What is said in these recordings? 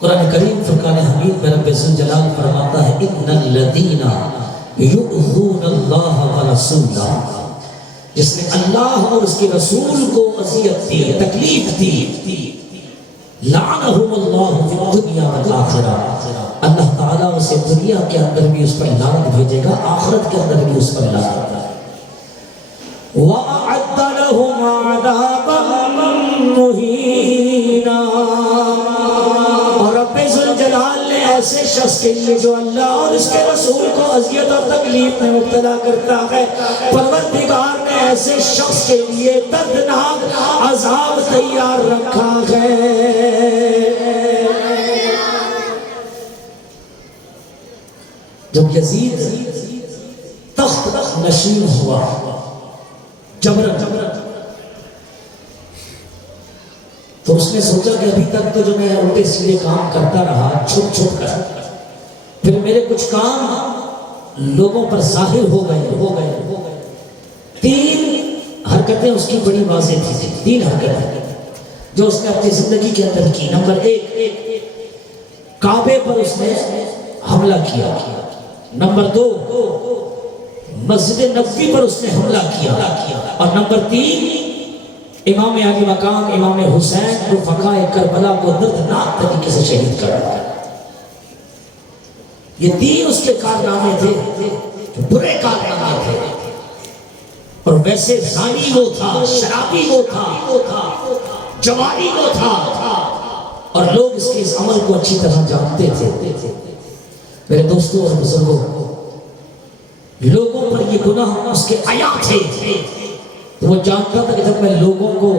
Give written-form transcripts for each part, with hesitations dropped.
قرآن کریم فرقان حمید میں رب ذوالجلال فرماتا ہے ان الذین یؤذون اللہ ورسولہ، جس نے اللہ اور اس کے رسول کو اذیت دی، تکلیف دی، لعنہم اللہ فی الدنیا والآخرہ، اللہ تعالیٰ اسے دنیا کے اندر بھی اس پر لعنت بھیجے گا، آخرت کے اندر بھی اس پر لعنت۔ وَأَعَدَّ لَهُمْ عَذَابًا مُهِينًا، اور رب ذوالجلال نے ایسے شخص کے لیے جو اللہ اور اس کے رسول کو اذیت اور تکلیف میں مبتلا کرتا ہے، پروردگار نے ایسے شخص کے لیے دردناک عذاب تیار رکھا ہے۔ جب یزید تخت نشین ہوا جبرن، تو اس نے سوچا کہ ابھی تک تو جو میں الٹے سیدھے کام کرتا رہا چھپ چھپ کر، پھر میرے کچھ کام لوگوں پر ظاہر ہو گئے۔ تین حرکتیں اس کی بڑی واضح تھی، تین حرکتیں جو اس نے اپنی زندگی کے اندر کی۔ نمبر ایک، کعبے پر اس نے حملہ کیا۔ نمبر دو، مسجد نبوی پر اس نے حملہ کیا۔ اور نمبر تین، امام علی مقام امام حسین رفقاء کربلا کو دردناک طریقے سے شہید کر دیا۔ یہ تین اس کے کارنامے تھے، برے کارنامے تھے، اور ویسے زانی وہ تھا، شرابی وہ تھا، جواری وہ تھا، اور لوگ اس کے اس عمل کو اچھی طرح جانتے تھے۔ میرے دوستوں اور بزرگوں، لوگوں پر یہ گناہ اس کے عیاں تھے، وہ جانتا تھا کہ جب میں لوگوں کو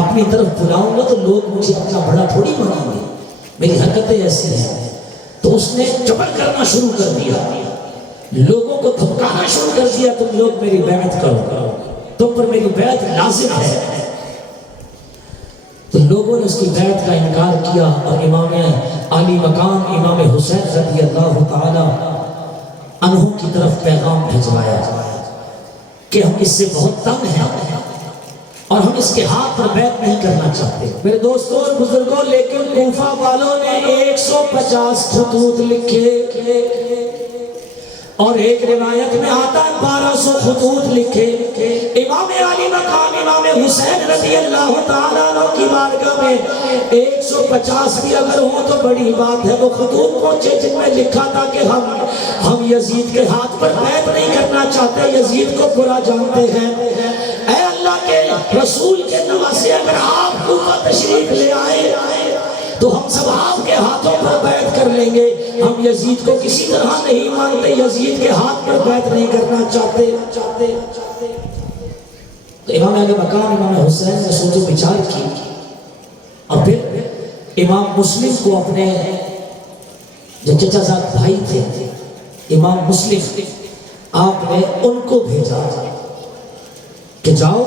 اپنی طرف بلاؤں گا تو لوگ مجھے اپنا بڑا تھوڑی مانیں گے، میری حرکتیں ایسی ہیں۔ تو اس نے جبر کرنا شروع کر دیا، لوگوں کو دھمکانا شروع کر دیا، تم لوگ میری بیعت کرو، تم پر میری بیعت لازم ہے۔ تو لوگوں نے اس کی بیعت کا انکار کیا، اور امام علی مقام امام حسین رضی اللہ تعالی عنہ کی طرف پیغام بھجوایا کہ ہم اس سے بہت تنگ ہیں اور ہم اس کے ہاتھ پر بیعت نہیں کرنا چاہتے۔ میرے دوستوں اور بزرگوں، لیکن کوفہ والوں نے 150 خطوط لکھے، اور ایک روایت میں آتا ہے 1200 خطوط لکھے۔ امام علی مقام امام حسین رضی اللہ تعالیٰ عنہ کی بارگاہ میں 150 بھی اگر ہوں تو بڑی بات ہے۔ وہ خطوط پہنچے جن میں لکھا تھا کہ ہم یزید کے ہاتھ پر بیعت نہیں کرنا چاہتے، یزید کو برا جانتے ہیں۔ اے اللہ کے رسول کے نواسے، اگر آپ کوفہ تشریف لے آئے تو ہم سب آپ کے ہاتھوں پر بیعت کر لیں گے، ہم یزید کو کسی طرح نہیں مانتے، یزید کے ہاتھ پر بیعت نہیں کرنا چاہتے۔ تو امام علی مقام امام حسین نے سوچ و بچار کی، اور پھر امام مسلم کو اپنے جو چچا زاد بھائی تھے امام مسلم، آپ نے ان کو بھیجا کہ جاؤ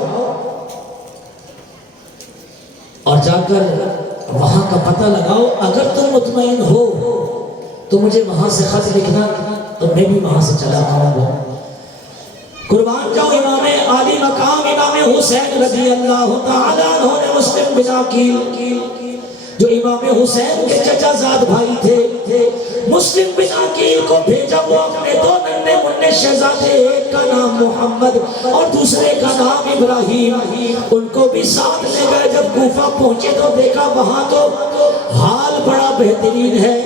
اور جا کر وہاں کا پتہ لگاؤ، اگر تم مطمئن ہو تو مجھے وہاں سے خط لکھنا، تو میں بھی وہاں سے چلا آؤں گا۔ قربان جاؤ امام علی مقام امام حسین رضی اللہ تعالیٰ عنہ نے مسلم بن عقیل جو امام حسین کے چچا زاد بھائی تھے، مسلم بن عقیل کو بھیجا۔ وہ اپنے دو ننھے منھے شہزادے، ایک کا نام محمد اور دوسرے کا نام ابراہیم، ان کو بھی ساتھ لے گئے۔ جب کوفہ پہنچے تو دیکھا وہاں تو حال بڑا بہترین ہے،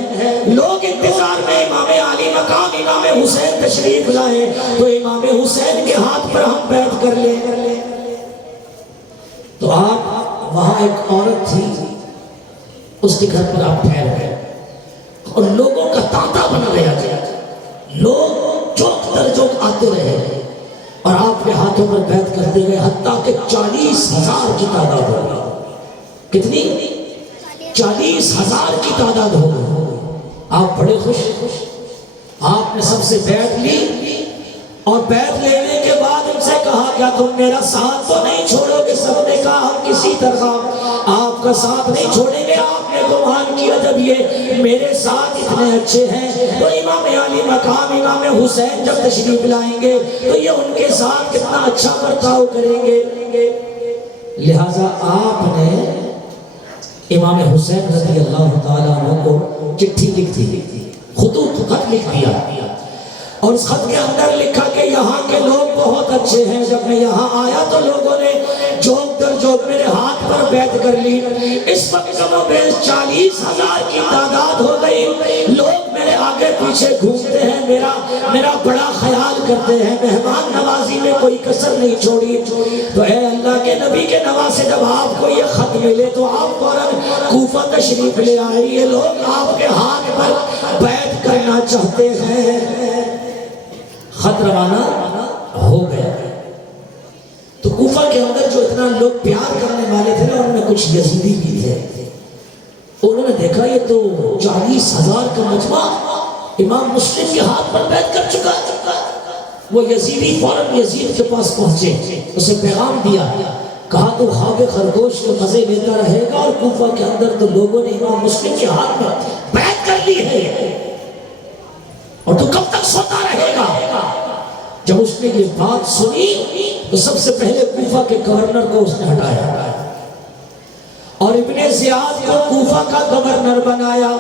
لوگ انتظار میں امام علی مقام امام حسین تشریف لائے تو امام حسین کے ہاتھ پر ہم بیعت کر لیں۔ تو آپ وہاں ایک عورت تھی، اس کے گھر پر آپ ٹھہر گئے، اور لوگوں کا تانتا بنا گیا، لوگ چوک در چوک آتے رہے اور آپ کے ہاتھوں پر بیعت کرتے گئے، حتیٰ کہ 40,000 کی تعداد ہو گئی۔ کتنی؟ 40,000 کی تعداد ہو گئی۔ آپ بڑے خوش، آپ نے سب سے بیعت لی، اور بیعت لینے کے بعد ان سے کہا کیا تم میرا ساتھ تو نہیں چھوڑو گے؟ سب نے کہا ہم کسی طرح آپ کا ساتھ نہیں چھوڑیں گے۔ آپ نے گمان کیا جب یہ میرے ساتھ اتنے اچھے ہیں تو امام علی مقام امام حسین جب تشریف لائیں گے تو یہ ان کے ساتھ کتنا اچھا برتاؤ کریں گے۔ لہٰذا آپ نے امام حسین رضی اللہ تعالیٰ عنہ کو چٹھی لکھ دی، خطوط خط لکھ دیا، اور اس خط کے اندر لکھا کہ یہاں کے لوگ بہت اچھے ہیں، جب میں یہاں آیا تو لوگوں نے جوک در جوک میرے ہاتھ پر بیعت کر لی، اس وقت کم و بیش 40,000 کی تعداد ہو گئی، لوگ میرے آگے پیچھے گھومتے ہیں، میرا بڑا خیال کرتے ہیں، مہمان نوازی میں کوئی کسر نہیں چھوڑی۔ تو اے اللہ کے نبی کے نواسے، جب آپ کو یہ خط ملے تو آپ فوراً کوفہ تشریف لے آئے، یہ لوگ آپ کے ہاتھ پر بیعت کرنا چاہتے ہیں۔ خط روانہ ہو گیا تو کوفہ کے اندر جو اتنا لوگ پیار کرنے والے تھے نا، ان میں کچھ یزیدی بھی تھے، انہوں نے دیکھا یہ تو 40,000 کا مجمع امام مسلم کے ہاتھ پر بیعت کر چکا ہے۔ وہ یزیدی فوراً یزید کے پاس پہنچے، اسے پیغام دیا، کہا تو خواب خرگوش کے مزے لیتا رہے گا، اور کوفہ کے اندر تو لوگوں نے امام مسلم کے ہاتھ پر بیعت کر لی ہے، اور تو کب تک سوتا رہے گا؟ جب اس نے یہ بات سنی تو سب سے پہلے کوفہ کے گورنر کو اس نے ہٹایا اور ابن زیاد کو کوفہ کا گورنر بنایا،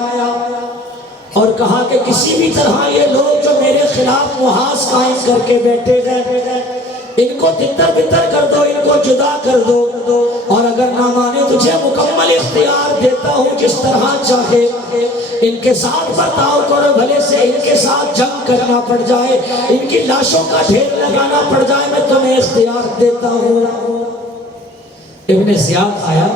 اور کہا کہ کسی بھی طرح یہ لوگ جو میرے خلاف محاذ قائم کر کے بیٹھے گئے، ان کو تتر بتر کر دو، ان کو جدا کر دو، اور اگر نہ مانے تجھے مکمل اختیار دیتا ہوں، جس طرح چاہے ان کے ساتھ برتاؤ کرو، بھلے سے ان کے ساتھ جنگ کرنا پڑ جائے، ان کی لاشوں کا ڈھیر لگانا پڑ جائے، میں تمہیں اختیار دیتا ہوں۔ ابن زیاد آیا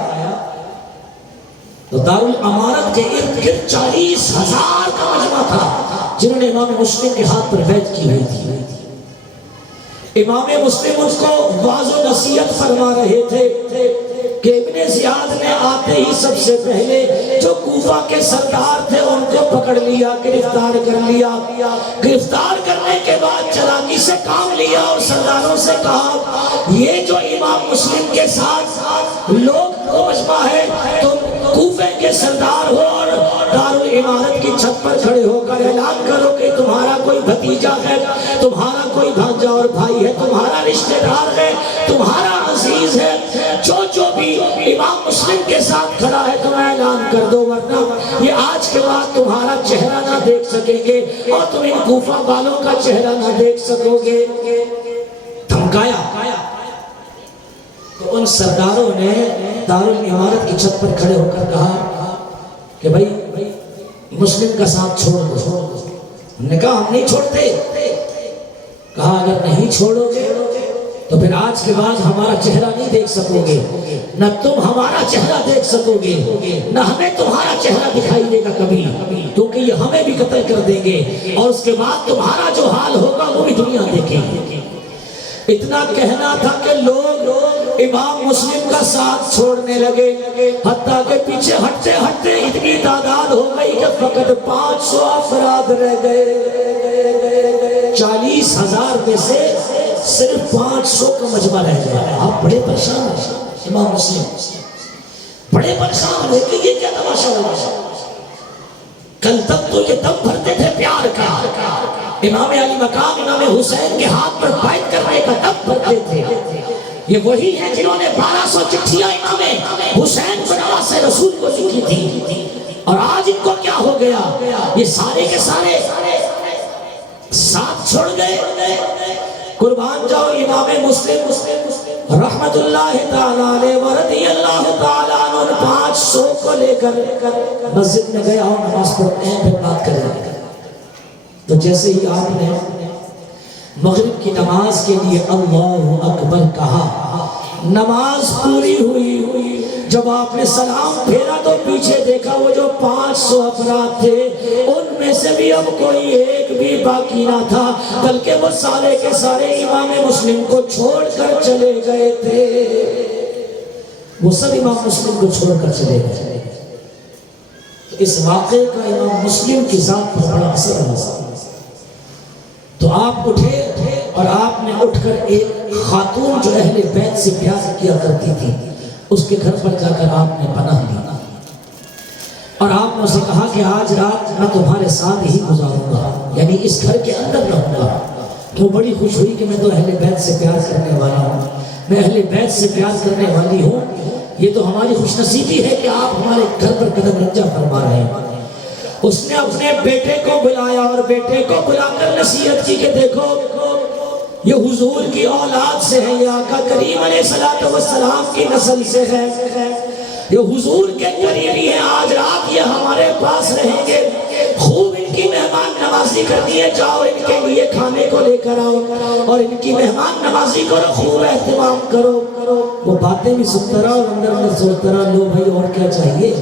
تو دارالامارت کے ارد گرد 40,000 کا مجمع تھا جنہوں نے امام مسلم کے ہاتھ پر بیعت کی ہوئی تھی۔ امام مسلم اس کو واعظ و نصیحت فرما رہے تھے کہ ابن زیاد نے آتے ہی سب سے پہلے جو کوفہ کے سردار تھے ان کو پکڑ لیا، گرفتار کر لیا، گرفتار کرنے کے بعد چلاکی سے کام لیا، اور سرداروں سے کہا یہ جو امام مسلم کے ساتھ لوگ مجمع ہے، تم کوفے کے سردار ہو، اور دارالامارت کی چھت پر کھڑے ہو کر اعلان کرو کہ تمہارا کوئی بھتیجا ہے، تمہارا کوئی بھانجا اور بھائی ہے، تمہارا رشتہ دار ہے، تمہارا عزیز ہے، جو بھی امام مسلم کے ساتھ کھڑا ہے تم اعلان کر دو، ورنہ یہ آج کے بعد تمہارا چہرہ نہ دیکھ سکیں گے، اور تم ان کوفہ والوں کا چہرہ نہ دیکھ سکو گے۔ دھمکایا تو ان سرداروں نے دارالامارت کی چھت پر کھڑے ہو کر کہا کہ بھائی مسلم کا ساتھ چھوڑ دو۔ ہم نے کہا ہم نہیں چھوڑتے۔ کہا اگر نہیں چھوڑو گے تو پھر آج کے بعد ہمارا چہرہ نہیں دیکھ سکو گے، نہ تم ہمارا چہرہ دیکھ سکو گے، نہ ہمیں تمہارا چہرہ دکھائی دے گا کبھی، کیونکہ یہ ہمیں بھی قتل کر دیں گے، اور اس کے بعد تمہارا جو حال ہوگا وہ بھی دنیا دیکھے گی۔ اتنا کہنا تھا کہ لوگ امام مسلم کا ساتھ چھوڑنے لگے، حتیٰ کہ پیچھے ہٹتے ہٹتے اتنی تعداد ہو گئی کہ فقط 500 افراد رہ گئے۔ 40,000 میں سے صرف 500 کا مجمع رہ گیا۔ آپ بڑے پریشان ہیں، امام مسلم بڑے پریشان ہوئے کہ یہ کیا تماشا ہوا۔ کل تک تو یہ دم بھرتے تھے پیار کا، امام علی مقام امام حسین کے ہاتھ پر بیعت کرنے کا دم بھرتے تھے۔ یہ وہی ہیں جنہوں نے 1200 چٹھیاں امام حسین کو نواسے رسول کو لکھی تھی، اور آج ان کو کیا ہو گیا؟ یہ سارے کے سارے ساتھ چھوڑ گئے۔ قربان جاؤ امام مسلم رحمت اللہ تعالیٰ علیہ ورضی اللہ تعالیٰ عنہ 500 کو لے کر مسجد میں گیا اور نماز پڑھتے ہیں، پھر بات کریں گے۔ تو جیسے ہی آپ نے مغرب کی نماز کے لیے اللہ اکبر کہا، نماز پوری ہوئی، جب آپ نے سلام پھیرا تو پیچھے دیکھا وہ جو 500 افراد تھے ان میں سے بھی اب کوئی ایک بھی باقی نہ تھا، بلکہ وہ سارے کے سارے امام مسلم کو چھوڑ کر چلے گئے تھے۔ وہ سب امام مسلم کو چھوڑ کر چلے گئے۔ تو اس واقعے کا امام مسلم کی ذات پر بڑا اثر ہوا۔ تو آپ اٹھے اور آپ نے اٹھ کر ایک خاتون جو اہل بیت سے پیار کیا کرتی تھی اس کے گھر پر جا کر آپ نے پناہ لی، اور آپ نے اسے کہا کہ آج رات میں تمہارے ساتھ ہی گزاروں گا، یعنی اس گھر کے اندر رہوں گا۔ تو بڑی خوش ہوئی کہ میں تو اہل بیت سے پیار کرنے والا ہوں، میں اہل بیت سے پیار کرنے والی ہوں، یہ تو ہماری خوش نصیبی ہے کہ آپ ہمارے گھر پر قدم رنجہ فرما رہے ہیں۔ اس نے اپنے بیٹے کو بلایا اور بیٹے کو بلا کر نصیحت کی کہ دیکھو یہ حضور کی اولاد سے ہے، یہ آقا کریم علیہ السلام کی نسل سے ہے، یہ حضور کے قریبی ہیں، آج رات یہ ہمارے پاس رہیں گے، خوب ان کی مہمان نوازی کر دیے جاؤ، ان کے لیے کھانے کو لے کر آؤ اور ان کی مہمان نوازی کرو، خوب اہتمام کرو۔ وہ باتیں بھی سنتا رہا اور اندر میں سوچتا رہا لو بھائی اور کیا چاہیے۔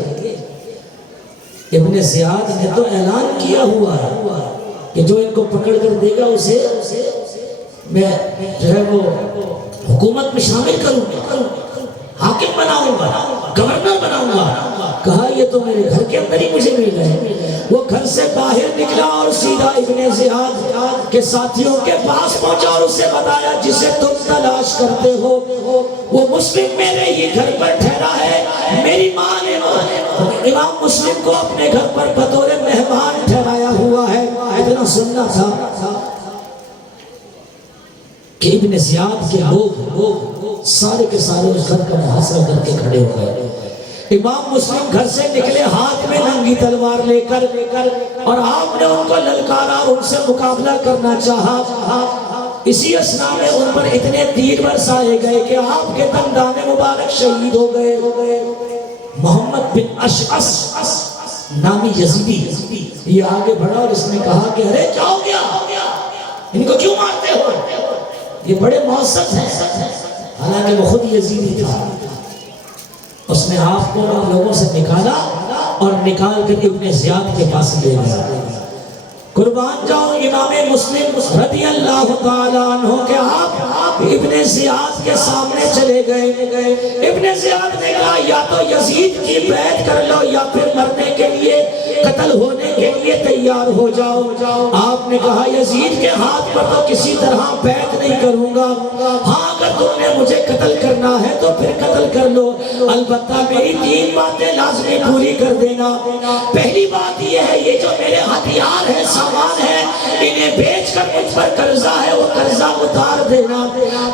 ابن زیاد نے تو اعلان کیا ہوا ہے کہ جو ان کو پکڑ کر دے گا اسے میں جو ہے وہ حکومت میں شامل کروں گا، حاکم بناؤں گا، گورنر بناؤں گا۔ کہا یہ تو میرے گھر کے اندر ہی مجھے مل گئے۔ وہ گھر سے باہر نکلا اور سیدھا ابن زیاد کے ساتھیوں کے پاس پہنچا اور اسے بتایا جسے تم تلاش کرتے ہو وہ مسلم میرے ہی گھر پر ٹھہرا ہے، میری ماں نے امام مسلم کو اپنے گھر پر بطور مہمان ٹھہرایا ہوا ہے۔ اتنا سننا تھا کہ ابن زیاد کے لوگ سارے کے سارے اس گھر کا محاصرہ کر کے کھڑے ہو گئے۔ امام مسلم گھر سے نکلے ہاتھ میں ننگی تلوار لے کر اور آپ نے ان کو للکارا، ان سے مقابلہ کرنا چاہا۔ اسی اسنا میں ان پر اتنے تیر برسائے گئے کہ آپ کے دندان مبارک شہید ہو گئے۔ محمد بن اشعث نامی یزیدی یہ آگے بڑھا اور اس نے کہا کہ ارے کیا ہو گیا، ان کو کیوں مارتے ہو، یہ بڑے معزز ہیں۔ حالانکہ وہ خود یزیدی تھا۔ اس نے آپ کو ان لوگوں سے نکالا اور نکال کر ابن زیاد کے پاس لے گیا۔ قربان جاؤ امام مسلم رضی اللہ تعالیٰ عنہ کہ آپ ابن زیاد کے سامنے چلے گئے۔ ابن زیاد نے کہا یا تو یزید کی بیعت کر لو یا پھر مرنے کے لیے، قتل ہونے کے لیے تیار ہو جاؤ۔ آپ نے کہا یزید کے ہاتھ پر تو کسی طرح بیعت نہیں کروں گا، ہاں اگر تم نے مجھے قتل کرنا ہے تو پھر قتل کر لو، البتہ میری 3 باتیں لازمی پوری کر دینا۔ پہلی بات یہ ہے یہ جو میرے ہتھیار ہیں، سامان ہے، انہیں بیچ کر مجھ پر قرضہ ہے وہ قرضہ اتار دینا۔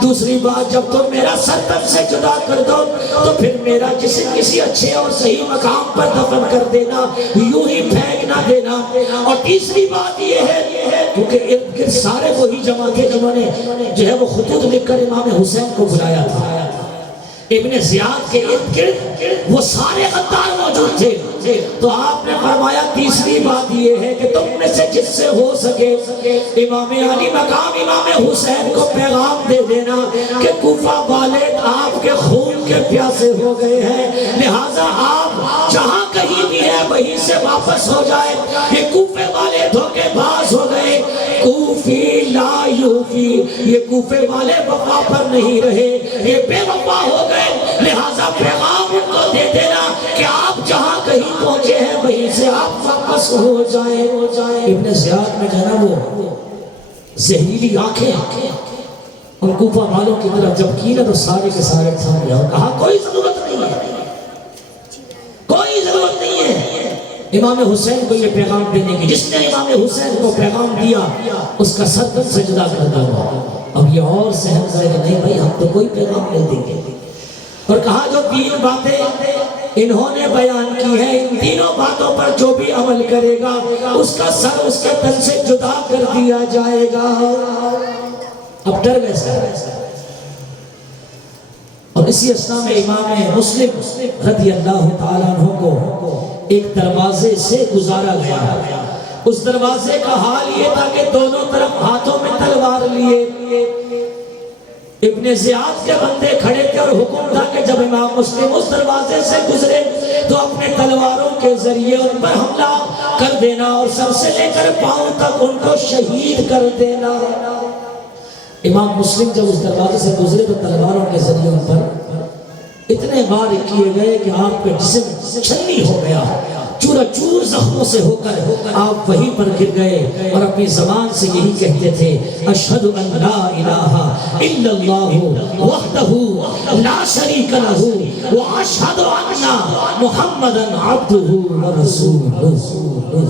دوسری بات جب تم میرا سر تن سے جدا کر دو تو پھر میرا جسم کسی اچھے اور صحیح مقام پر دفن کر دینا، یوں ہی پھینک نہ دینا۔ اور تیسری بات یہ ہے کیونکہ ارد گرد سارے وہی جمع تھے جنہوں نے جو ہے وہ خطوط لکھ کر امام حسین کو بلایا تھا، ابن زیاد کے ارد گرد وہ سارے غدار موجود تھے۔ تو آپ نے فرمایا تیسری بات یہ ہے کہ تم میں سے جس سے ہو سکے امام علی مقام امام حسین کو پیغام دے دینا کہ کوفہ والے آپ کے خون کے پیاسے ہو گئے ہیں، لہٰذا آپ جہاں کہیں بھی ہے وہیں سے واپس ہو جائے۔ یہ کوفے والے دھوکے باز ہو گئے، کوفی لا یوفی، یہ کوفے والے وفا پر نہیں رہے، یہ بے وفا ہو گئے، لہٰذا پیغام ان کو دے دینا کہ آپ جہاں کہیں پہنچے ہیں وہیں سے آپ واپس ہو جائیں۔ ابن زیاد میں کہنا وہ زہریلی آنکھیں ان کوفہ والوں کی طرف جب کی نا تو سارے کے سارے تھام گیا اور کہا کوئی ضرورت نہیں ہے، کوئی ضرورت نہیں ہے امام حسین کو یہ پیغام دینے کی۔ جس نے امام حسین کو پیغام دیا اس کا سر تن سے جدا کر دیا۔ اب یہ اور سہم کرے کہ نہیں بھائی ہم تو کوئی پیغام نہیں دیں گے، اور کہا جو 3 باتیں انہوں نے بیان کی ہیں ان تینوں باتوں پر جو بھی عمل کرے گا اس کا سر اس کے تن سے جدا کر دیا جائے گا۔ اب ڈر گئے سر، اور اسی اسنا میں امام مسلم رضی اللہ تعالیٰ عنہ کو ایک دروازے سے گزارا گیا۔ اس دروازے کا حال یہ تھا کہ دونوں طرف ہاتھوں میں تلوار لیے ابن زیاد کے بندے کھڑے تھے اور حکم تھا کہ جب امام مسلم اس دروازے سے گزرے تو اپنے تلواروں کے ذریعے ان پر حملہ کر دینا اور سر سے لے کر پاؤں تک ان کو شہید کر دینا۔ امام مسلم جب اس دروازے سے گزرے تو تلواروں کے ذریعے ان پر اتنے وار کیے گئے کہ آپ کا جسم چھلنی ہو گیا، چورا چور زخموں سے ہو کر آپ وہیں پر گر گئے اور اپنی زبان سے یہی کہتے تھے اشہد ان لا الہ الا اللہ وحدہ لا شریک لہ واشہد ان محمدا عبدہ ورسولہ۔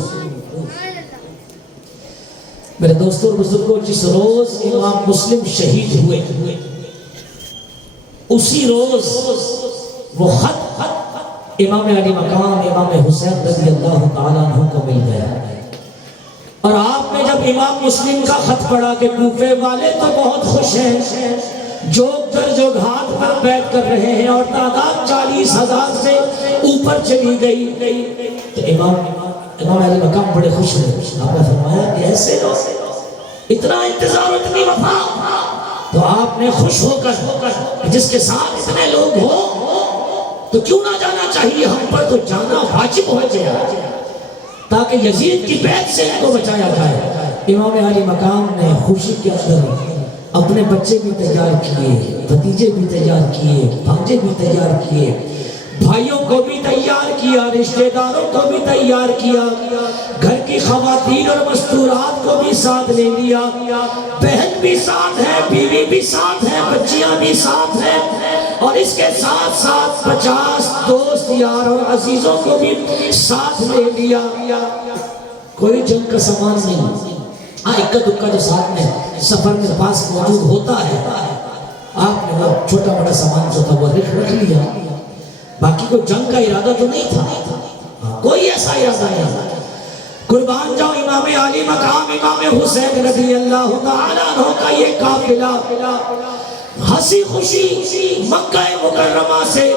میرے دوستوں اور بزرگوں، جس روز امام مسلم شہید ہوئے اسی روز وہ خط امام علی مقام امام حسین رضی اللہ تعالیٰ عنہ کو مل گیا، اور آپ نے جب امام مسلم کا خط پڑھا کہ کوفے والے تو بہت خوش ہیں، جو گھاٹ پر بیٹھ کر رہے ہیں اور تعداد 40,000 سے اوپر چلی گئی، تو امام علی مقام بڑے خوش ہوئے۔ آپ نے فرمایا کہ ایسے لوگ اتنا انتظار و اتنی وفا، تو آپ نے خوش ہو کر جس کے ساتھ اتنے لوگ ہو تو کیوں نہ جانا چاہیے، ہم پر تو جانا واجب ہو گیا تاکہ یزید کی بیعت سے ان کو بچایا جائے۔ امام علی مقام نے خوشی کے اندر اپنے بچے بھی تیار کیے، بھتیجے بھی تیار کیے، بھانجے بھی تیار کیے، بھائیوں کو بھی تیار کیا، رشتہ داروں کو بھی تیار کیا، گھر کی خواتین اور مستورات کو بھی ساتھ لے لیا، بہن بھی ساتھ ہے، بیوی بھی ساتھ ہے، بچیاں بھی ساتھ ہیں، اور اس کے ساتھ ساتھ 50 دوست یار اور عزیزوں کو بھی ساتھ لے لیا۔ کوئی جنگ کا سامان نہیں، اکا دکا جو ساتھ میں سفر میں پاس موجود ہوتا ہے، آپ نے وہ چھوٹا بڑا سامان جو تھا وہ رکھ لیا، باقی کوئی جنگ کا ارادہ تو نہیں تھا، کوئی ایسا ارادہ نہیں۔ قربان جاؤ امام علی مقام امام حسین رضی اللہ تعالیٰ عنہ کا یہ قافلہ ہنسی خوشی مکہ مکرمہ سے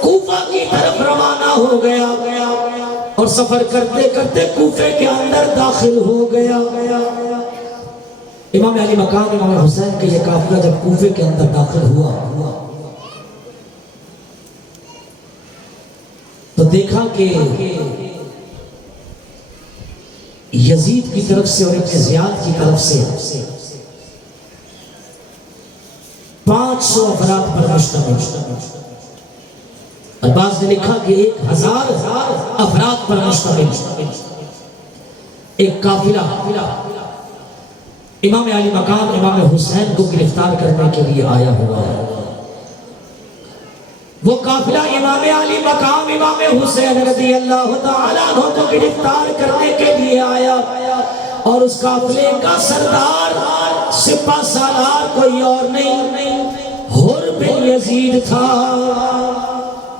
کوفہ کی طرف روانہ ہو گیا، اور سفر کرتے کرتے کوفے کے اندر داخل ہو گیا۔ امام علی مقام امام حسین کا یہ قافلہ جب کوفے کے اندر داخل ہوا تو دیکھا کہ یزید کی طرف سے اور ابن زیاد کی طرف سے 500 افراد پر مشتمل، اور بعض نے لکھا کہ 1000 افراد پر مشتمل ایک قافلہ امام علی مقام امام حسین کو گرفتار کرنے کے لیے آیا ہوا ہے۔ وہ قافلہ امام علی مقام امام حسین رضی اللہ تعالیٰ عنہ کو گرفتار کرنے کے لیے آیا، اور اس قافلے کا سردار سپہ سالار کوئی اور نہیں، حر بن یزید تھا۔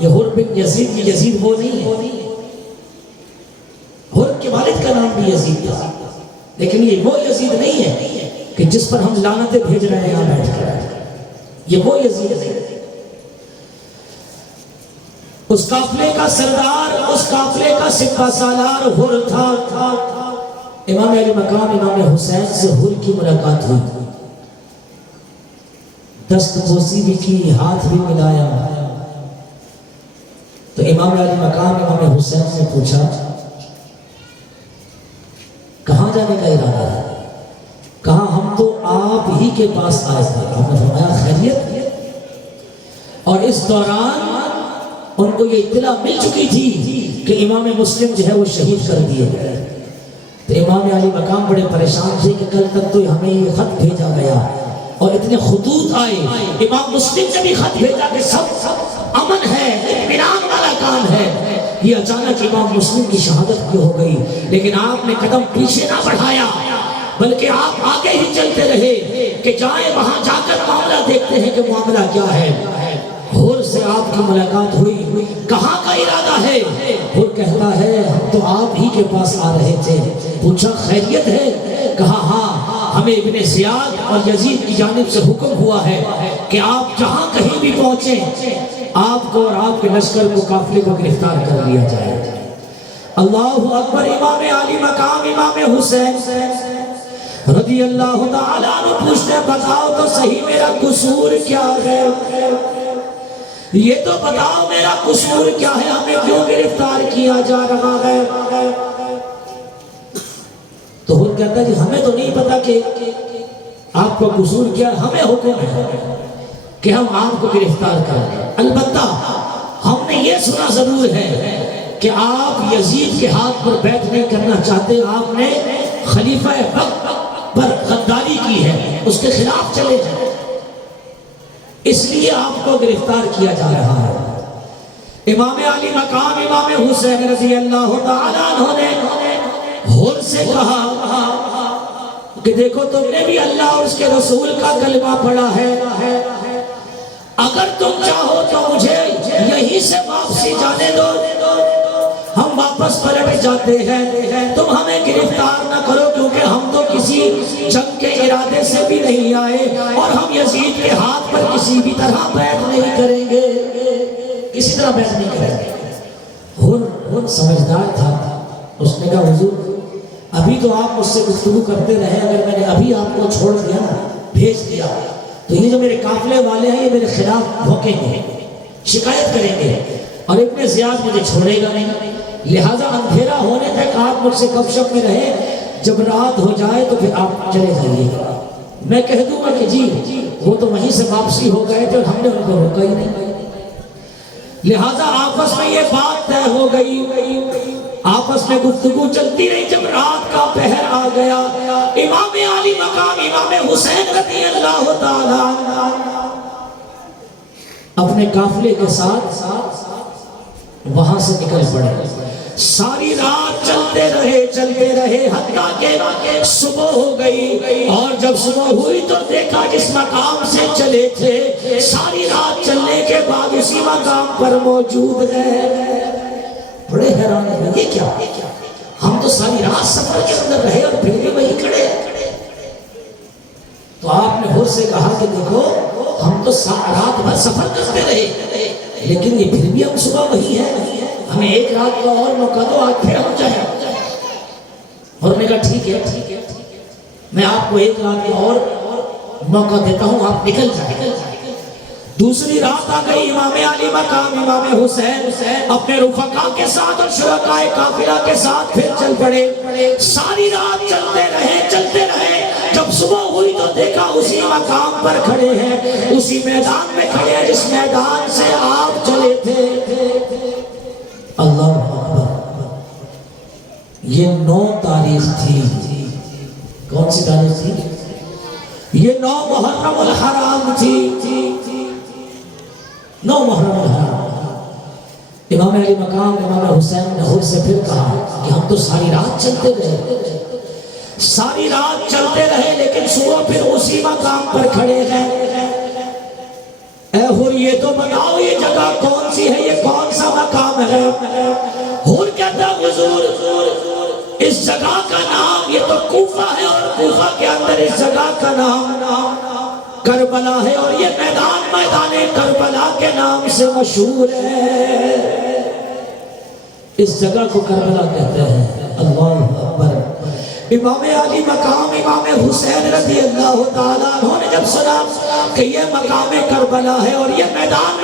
یہ حر بن یزید، یزید وہ نہیں ہے، حر کے والد کا نام بھی یزید تھا، لیکن یہ وہ یزید نہیں ہے کہ جس پر ہم لعنتیں بھیج رہے ہیں یہاں بیٹھ کر، یہ وہ یزید ہے۔ اس قافلے کا سردار، اس قافلے کا سپہ سالار حر تھا۔ امام علی مقام امام حسین سے حر کی ملاقات ہوئی، دست بوسی بھی کی، ہاتھ بھی ملایا، تو امام علی مقام امام حسین نے پوچھا کہاں جانے کا ارادہ ہے؟ کہا ہم تو آپ ہی کے پاس آئے تھے۔ آپ نے فرمایا خیریت؟ اور اس دوران ان کو یہ اطلاع مل چکی تھی کہ امام مسلم جو ہے وہ شہید کر دیے گئے، تو امام علی مقام بڑے پریشان تھے کہ کل تک تو ہمیں یہ خط بھیجا گیا اور اتنے خطوط آئے، امام مسلم نے بھی خط بھیجا کہ سب امن ہے، اطمینان والا کام ہے، یہ اچانک امام مسلم کی شہادت کی ہو گئی، لیکن آپ نے قدم پیچھے نہ بڑھایا بلکہ آپ آگے ہی چلتے رہے کہ جائیں وہاں جا کر معاملہ دیکھتے ہیں کہ معاملہ کیا ہے۔ حر سے آپ کی ملاقات ہوئی، کہاں کا ارادہ ہے؟ حر کہتا ہے ہم تو آپ ہی کے پاس آ رہے تھے۔ پوچھا خیریت ہے؟ کہا ہاں، ہمیں ابن زیاد اور یزید کی جانب سے حکم ہوا ہے کہ آپ جہاں کہیں بھی پہنچیں آپ کو اور آپ کے لشکر کو، قافلے کو گرفتار کر لیا جائے۔ اللہ اکبر۔ امام علی مقام امام حسین رضی اللہ تعالیٰ عنہ پوچھتے بتاؤ تو صحیح میرا قصور کیا ہے، یہ تو بتاؤ میرا قصور کیا ہے، ہمیں کیوں گرفتار کیا جا رہا ہے؟ تو حر کہتا ہے جی ہمیں تو نہیں پتا کہ آپ کا قصور کیا، ہمیں حکم ہے کہ ہم آپ کو گرفتار کریں، البتہ ہم نے یہ سنا ضرور ہے کہ آپ یزید کے ہاتھ پر بیعت نہیں کرنا چاہتے، آپ نے خلیفہ وقت پر غداری کی ہے، اس کے خلاف چلے جائیں، اس لیے آپ کو گرفتار کیا جا رہا ہے۔ امام علی مقام امام حسین رضی اللہ تعالیٰ عنہ نے حر سے کہا کہ دیکھو تم نے بھی اللہ اور اس کے رسول کا کلمہ پڑھا ہے، اگر تم چاہو تو مجھے یہیں سے واپسی جانے دو، ہم واپس پلٹ جاتے ہیں، تم ہمیں گرفتار نہ کرو، کیونکہ ہم تو کسی جنگ کے ارادے سے بھی نہیں آئے اور ہم یزید کے ہاتھ پر کسی بھی طرح بیعت نہیں کریں گے، کسی طرح بیعت نہیں کریں گے۔ ہن سمجھدار تھا، اس نے کہا حضور ابھی تو آپ مجھ سے گفتگو کرتے رہے، اگر میں نے ابھی آپ کو چھوڑ دیا نا، بھیج دیا، تو یہ جو میرے قافلے والے ہیں یہ میرے خلاف بھوکیں گے، شکایت کریں گے، اور ابن زیاد مجھے چھوڑے گا نہیں، لہٰذا اندھیرا ہونے تک آپ مجھ سے گپ شپ میں رہے، جب رات ہو جائے تو پھر آپ چلے جائیے گا، میں کہہ دوں گا کہ جی وہ تو وہیں سے واپسی ہو گئے تھے اور ہم نے ان کو روکا ہی نہیں۔ لہٰذا آپس میں یہ بات طے ہو گئی، آپس میں گفتگو چلتی رہی، جب رات کا پہر آ گیا، امام علی مقام امام حسین رضی اللہ تعالیٰ اپنے قافلے کے ساتھ وہاں سے نکل پڑے، ساری رات چلتے رہے حتیٰ کہ صبح ہو گئی، اور جب صبح ہوئی تو دیکھا جس مقام سے چلے تھے ساری رات چلنے کے بعد اسی مقام پر موجود ہے۔ بڑے حیران ہیں، یہ کیا؟ ہم تو ساری رات سفر کے اندر رہے اور پھر بھی وہیں کھڑے۔ تو آپ نے خود سے کہا کہ دیکھو ہم تو رات بھر سفر کرتے رہے لیکن یہ پھر بھی ہم صبح وہی ہیں، ہمیں ایک رات کا اور موقع دو، آج پھر ہم جائیں۔ اور نے کہا ٹھیک ہے میں آپ کو ایک رات کا اور موقع دیتا ہوں، آپ نکل جائیں۔ دوسری رات آ گئی، امام علی مقام امام حسین اپنے رفقا کے ساتھ اور شرکاء قافلہ کے ساتھ پھر چل پڑے، ساری رات چلتے رہے، جب صبح ہوئی تو دیکھا اسی مقام پر کھڑے ہیں، اسی میدان میں کھڑے ہیں جس میدان سے آپ چلے تھے۔ اللہ اکبر، یہ 9 تاریخ تھی، کون سی تاریخ تھی؟ یہ 9 محرم الحرام تھی، 9 محرم الحرام۔ امام علی مقام امام حسین نے خود سے پھر کہا کہ ہم تو ساری رات چلتے رہے لیکن صبح پھر اسی مقام پر کھڑے ہیں، اے حر یہ تو بتاؤ یہ جگہ کون سی ہے، یہ کون سا مقام ہے؟ حر کہتا حضور اس جگہ کا نام، یہ تو کوفہ ہے اور کوفہ کے اندر اس جگہ کا نام کربلا ہے، اور یہ میدان کربلا کے نام سے مشہور ہے، اس جگہ کو کربلا کہتے ہیں۔ اللہ اکبر۔ امام علی مقام امام حسین رضی اللہ تعالیٰ عنہ نے جب سنا کہ یہ مقام کربلا ہے اور یہ میدان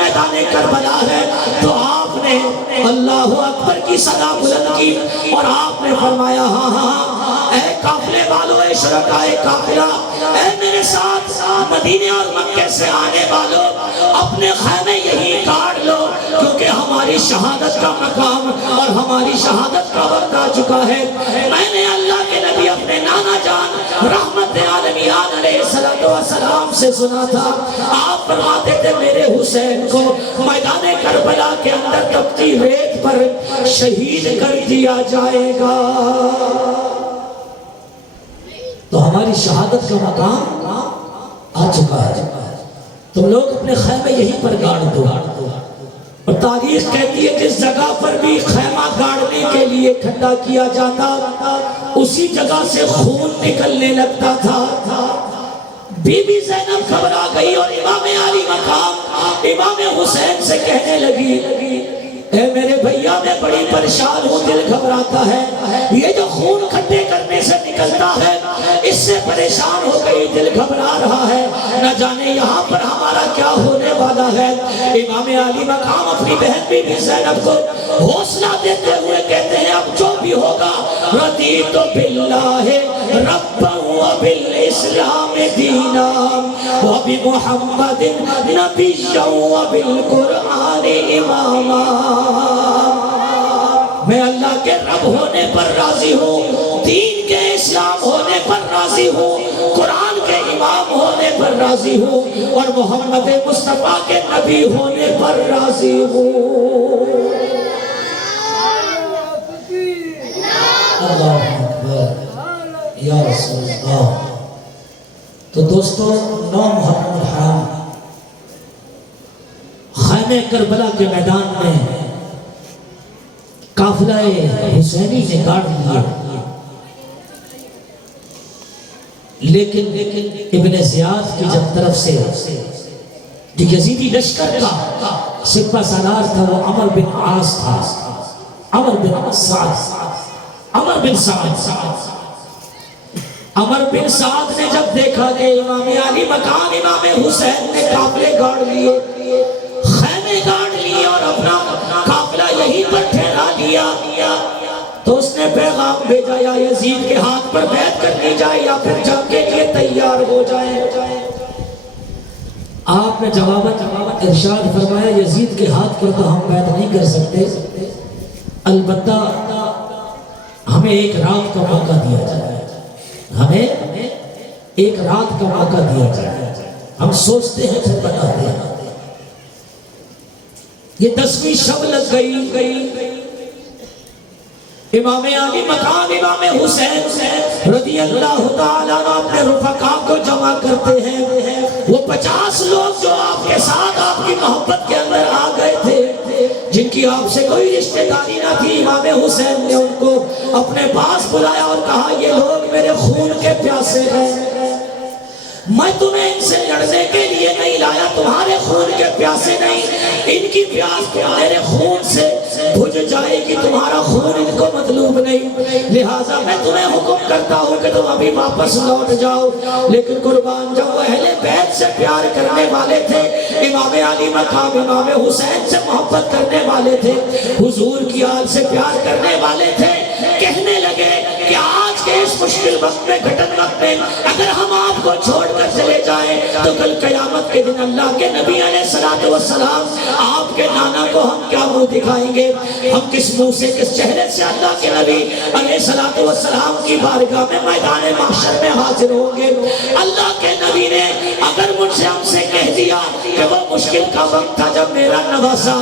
کربلا ہے تو آپ نے اللہ اکبر کی صدا بلند کی اور آپ نے فرمایا ہاں اے قافلے والو، اے شرکاء قافلہ، اے میرے ساتھ مدینے اور مکے سے آنے والو، اپنے خیمے یہی کاٹ لو، کیونکہ ہماری شہادت کا مقام اور ہماری شہادت کا وقت آ چکا ہے۔ میں نے اللہ کے نبی اپنے نانا جان رحمت عالمین علیہ السلام سے سنا تھا، آپ فرماتے تھے میرے حسین کو میدان کربلا کے اندر تپتی ریت پر شہید کر دیا جائے گا۔ تو ہماری شہادت کا مقام آ چکا ہے، تم لوگ اپنے خیمے یہیں پر گاڑ دو۔ اور تاریخ کہتی ہے جس جگہ پر بھی خیمہ گاڑنے کے لیے کھڑا کیا جاتا اسی جگہ سے خون نکلنے لگتا تھا۔ بی بی زینب گھبرا گئی اور امام علی مقام امام حسین سے کہنے لگی اے میرے بھیا میں بڑی پریشان ہوں، دل گھبراتا ہے، یہ جو خون کھٹے کرنے سے نکلتا ہے اس سے پریشان ہو گئی، دل گھبرا رہا ہے، نہ جانے یہاں پر ہمارا کیا ہونے والا ہے۔ امام علی مقام اپنی بہن بی بی زینب کو حوصلہ دیتے ہوئے کہتے ہیں اب جو بھی ہوگا رضیت باللہ ربا وبالاسلام دینا وبمحمد نبیا وبالقرآن اماما، میں اللہ کے رب ہونے پر راضی ہوں، دین کے اسلام ہونے پر راضی ہوں، قرآن کے امام ہونے پر راضی ہوں، اور محمد مصطفیٰ کے نبی ہونے پر راضی ہوں۔ اللہ اکبر یا رسول اللہ۔ تو دوستو 9 محرم الحرام خیمے کربلا کے میدان میں قافلہ حسینی نے گاڑ لیا، لیکن ابن زیاد کی جب طرف سے جو یزیدی لشکر کا سپہ سالار تھا وہ عمر بن عاص تھا، عمر بن سعد نے جب دیکھا کہ امام علی مقام امام حسین نے قافلے گاڑ لیے، خیمے گاڑ لیے اور اپنا قافلہ یہیں پر ٹھہرا لیا، تو اس نے پیغام بھیجا یا یزید کے ہاتھ پر بیعت کرنی جائے یا پھر جنگ کے لیے تیار ہو جائے۔ آپ نے جواب ارشاد فرمایا یزید کے ہاتھ پر تو ہم بیعت نہیں کر سکتے، البتہ ہمیں ایک رات کا موقع دیا جائے، ہمیں ایک رات کا موقع دیا جائے، ہم سوچتے ہیں پھر بتاتے ہیں۔ یہ 10ویں شب لگ گئی، امام علی مقام امام حسین رضی اللہ تعالیٰ عنہ اپنے رفقا کو جمع کرتے ہیں، وہ 50 لوگ جو آپ کے ساتھ آپ کی محبت کے اندر آ گئے تھے، جن کی آپ سے کوئی رشتہ داری نہ تھی، امام حسین نے ان کو اپنے پاس بلایا اور کہا یہ لوگ میرے خون کے پیاسے ہیں، میں تمہیں ان سے لڑنے کے لیے نہیں لایا، تمہارے خون کے پیاسے نہیں، ان کی پیاس میرے خون سے بجھ جائے گی، تمہارا خون ان کو مطلوب نہیں، لہٰذا میں تمہیں حکم کرتا ہوں کہ تم ابھی واپس لوٹ جاؤ۔ لیکن قربان جب وہ اہل بیت سے پیار کرنے والے تھے، امام علی مقام امام حسین سے محبت کرنے والے تھے، حضور کی آل سے پیار کرنے والے تھے، کہنے لگے کہ آج کے اس مشکل وقت میں گھٹن وقت میں اگر ہم آپ کو چھوڑ کر چلے جائیں تو کل قیامت کے دن اللہ کے نبی علیہ السلام آپ کے نانا کو ہم کیا منہ دکھائیں گے، ہم کس منہ سے کس چہرے سے اللہ کے نبی علیہ السلام کی بارگاہ میں میدان محشر میں حاضر ہوں گے۔ اللہ کے نبی نے اگر مجھ سے ہم سے کہہ دیا کہ وہ مشکل کا وقت تھا جب میرا نواسا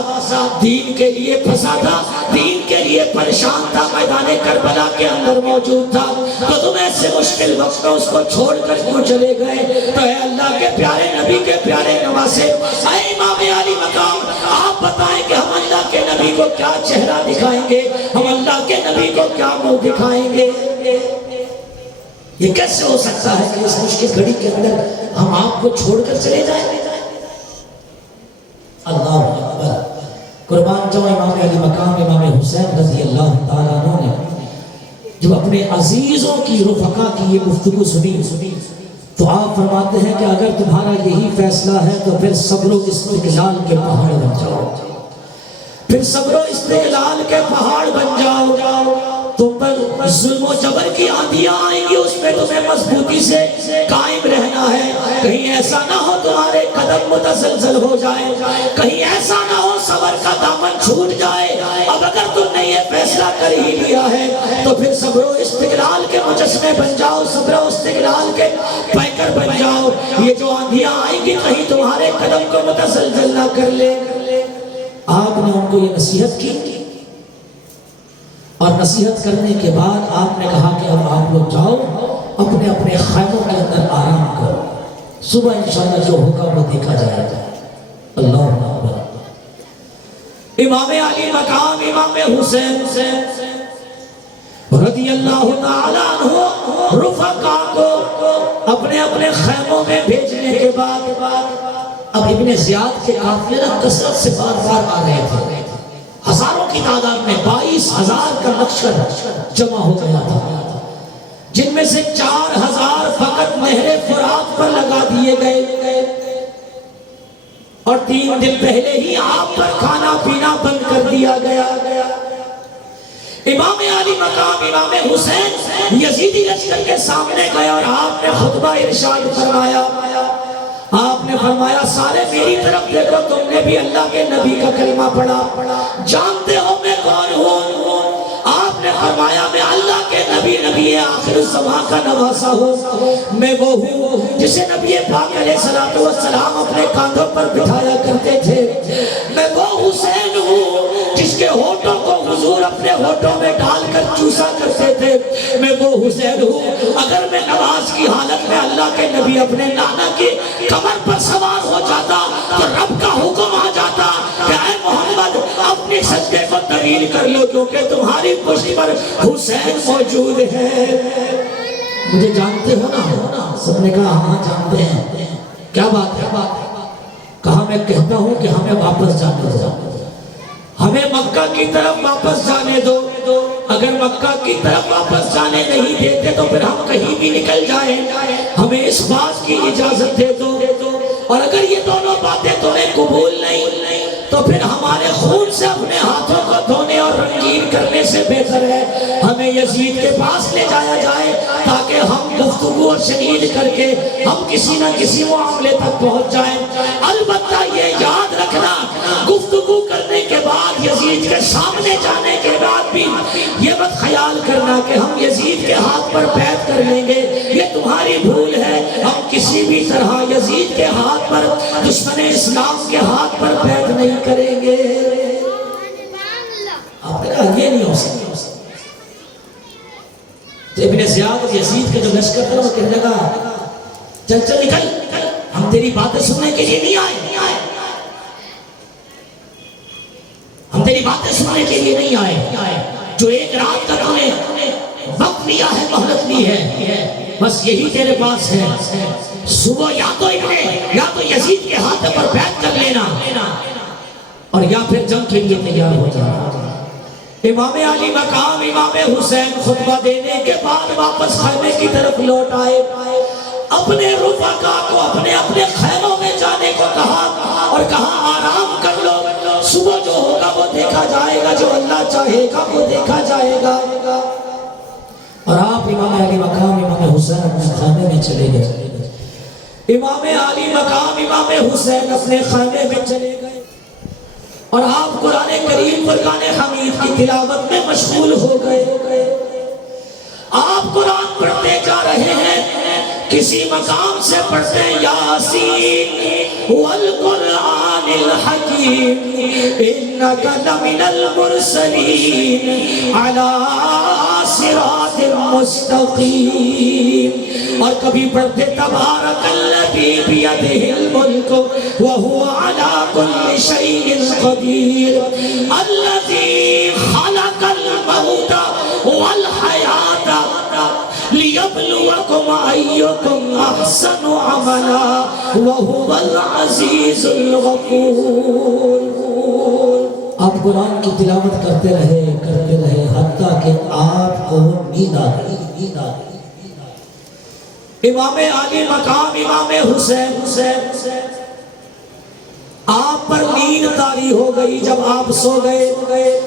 دین کے لیے پھنسا تھا، دین کے لیے پریشان تھا، میدان کربلا کے اندر موجود تھا، تو تم ایسے مشکل وقت میں اس کو چھوڑ کر کیوں چلے گئے؟ تو اے اللہ کے پیارے نبی کے پیارے نواسے، اے امام علی مقام، آپ بتائیں کہ ہم اللہ کے نبی کو کیا چہرہ دکھائیں گے، ہم اللہ کے نبی کو کیا منہ دکھائیں گے؟ یہ کیسے ہو سکتا ہے کہ اس مشکل گھڑی کے اندر ہم آپ کو چھوڑ کر چلے جائیں؟ اللہ اکبر، قربان جاؤں امام علی مقام امام حسین رضی اللہ تعالیٰ عنہ نے جب اپنے عزیزوں کی رفقا کی یہ گفتگو سنی تو آپ فرماتے ہیں کہ اگر تمہارا یہی فیصلہ ہے تو پھر صبر و استقلال کے پہاڑ بن جاؤ، پھر صبر و استقلال کے پہاڑ بن جاؤ، تم پر ظلم و جبر کی آندیاں آئیں گی، اس میں تمہیں مضبوطی سے قائم رہنا ہے، کہیں ایسا نہ ہو تمہارے قدم متزلزل ہو جائے، کہیں ایسا نہ ہو صبر کا دامن چھوٹ جائے۔ اب اگر تم نے یہ فیصلہ کر ہی لیا ہے تو پھر صبر و استقلال کے مجسمے بن جاؤ، صبر و استقلال کے پیکر بن جاؤ، یہ جو آندیاں آئیں گی کہیں تمہارے قدم کو متزلزل نہ کر لے۔ آپ نے ان کو یہ نصیحت کی اور نصیحت کرنے کے بعد آپ نے کہا کہ اب آپ لوگ جاؤ اپنے اپنے خیموں کے اندر آرام کرو، صبح انشاءاللہ جو ہوگا وہ دیکھا جائے گا۔ اللہ اکبر۔ امام علی مقام امام حسین رضی اللہ تعالیٰ عنہ رفقا کو اپنے اپنے خیموں میں بھیجنے کے بعد اب ابن زیاد کے قافلے کثرت سے بار بار آ رہے تھے، ہزاروں کی تعداد میں 22,000 کا لشکر جمع ہو گیا تھا، جن میں سے 4,000 فقط نہر فرات پر لگا دیے گئے اور 3 دن پہلے ہی آپ پر کھانا پینا بند کر دیا گیا۔ امام علی مقام امام حسین یزیدی لشکر کے سامنے گئے اور آپ نے خطبہ ارشاد فرمایا، آپ نے فرمایا سارے میری طرف دیکھو، تم نے بھی اللہ کے نبی کا کلمہ پڑھا، جانتے ہو میں کون ہوں؟ آپ نے فرمایا میں اللہ کے نبی آخر الزمان کا نواسا ہوں، میں وہ ہوں جسے نبی پاک علیہ السلام اپنے کاندھوں پر بٹھایا کرتے تھے، میں وہ حسین ہوں جس کے ہونٹوں کو حضور اپنے ہونٹوں میں ڈال کر چوسا کرتے تھے، میں وہ حسین ہوں اگر میں نماز کی حالت میں اللہ کے نبی اپنے نانا کی کمر پر سوار ہو جاتا تو رب کا حکم آ جاتا کہ طویل کر لو کیونکہ تمہاری پشت پر حسین موجود ہے۔ مجھے جانتے ہو نا؟ سب نے کہا ہاں جانتے ہیں۔ کیا بات ہے؟ کہا میں کہتا ہوں کہ ہمیں واپس جانے دو، ہمیں مکہ کی طرف واپس جانے دو۔ اگر مکہ کی طرف واپس جانے نہیں دیتے تو پھر ہم کہیں بھی نکل جائیں، ہمیں اس بات کی اجازت دے دو، اور اگر یہ دونوں باتیں تمہیں قبول نہیں تو پھر ہمارے خون سے اپنے ہاتھوں کو دھونے اور رنگین کرنے سے بہتر ہے ہمیں یزید کے پاس لے جایا جائے تاکہ ہم گفتگو اور شنید کر کے ہم کسی نہ کسی معاملے تک پہنچ جائیں۔ البتہ یہ یاد رکھنا، گفتگو کرنے کے بعد یزید کے سامنے جانے کے بعد بھی یہ مت خیال کرنا کہ ہم یزید کے ہاتھ پر بیعت کر لیں گے، یہ تمہاری بھول ہے۔ ہم کسی بھی طرح یزید کے ہاتھ پر، دشمن اسلام کے ہاتھ پر بیعت نہیں کریں گے۔ آپ نے کہا یہ نہیں ہو سکتا۔ تو ابن زیاد اور یزید کے جو لشکر تھا وہ کہنے لگا چل چل نکل، ہم تیری باتیں سننے کے لیے نہیں آئے، ہم تیری باتیں سننے کے لیے نہیں آئے، جو ایک رات کا تم نے وقت لیا ہے، مہلت لی ہے، بس یہی تیرے پاس ہے۔ صبح یا تو یزید کے ہاتھ پر بیعت کر لینا اور یا پھر جنگ کے لیے تیار ہو جانا۔ امام علی مقام امام حسین خطبہ دینے کے بعد واپس خیمے کی طرف لوٹ آئے، اپنے رفقا کو اپنے اپنے خیموں میں جانے کو کہا اور کہا آرام کر لو، صبح جو ہوگا وہ دیکھا جائے گا، جو اللہ چاہے گا وہ دیکھا جائے گا۔ اور آپ امام علی مقام امام حسین اپنے خیمے میں چلے گئے، امام علی مقام امام حسین اپنے خیمے میں چلے گئے اور آپ قرآن کریم فرقان حمید کی تلاوت میں مشغول ہو گئے۔ آپ قرآن پڑھتے جا رہے ہیں، کسی مقام سے پڑھتے ہیں یاسین والقرآن الحکیم انک لمن المرسلین علی صراط مستقیم، اور کبھی پڑھتے تبارک الذی بیدہ الملک وہو علی کل شیء قدیر الذی خلق الموت والحیات لیبلوکم ایکم احسن عملا وہو العزیز الغفور۔ آپ قرآن کی تلاوت کرتے رہے حتیٰ کہ آپ کو نیند آ گئی۔ امام علی مقام امام حسین آپ پر نیند طاری ہو گئی۔ جب آپ سو گئے،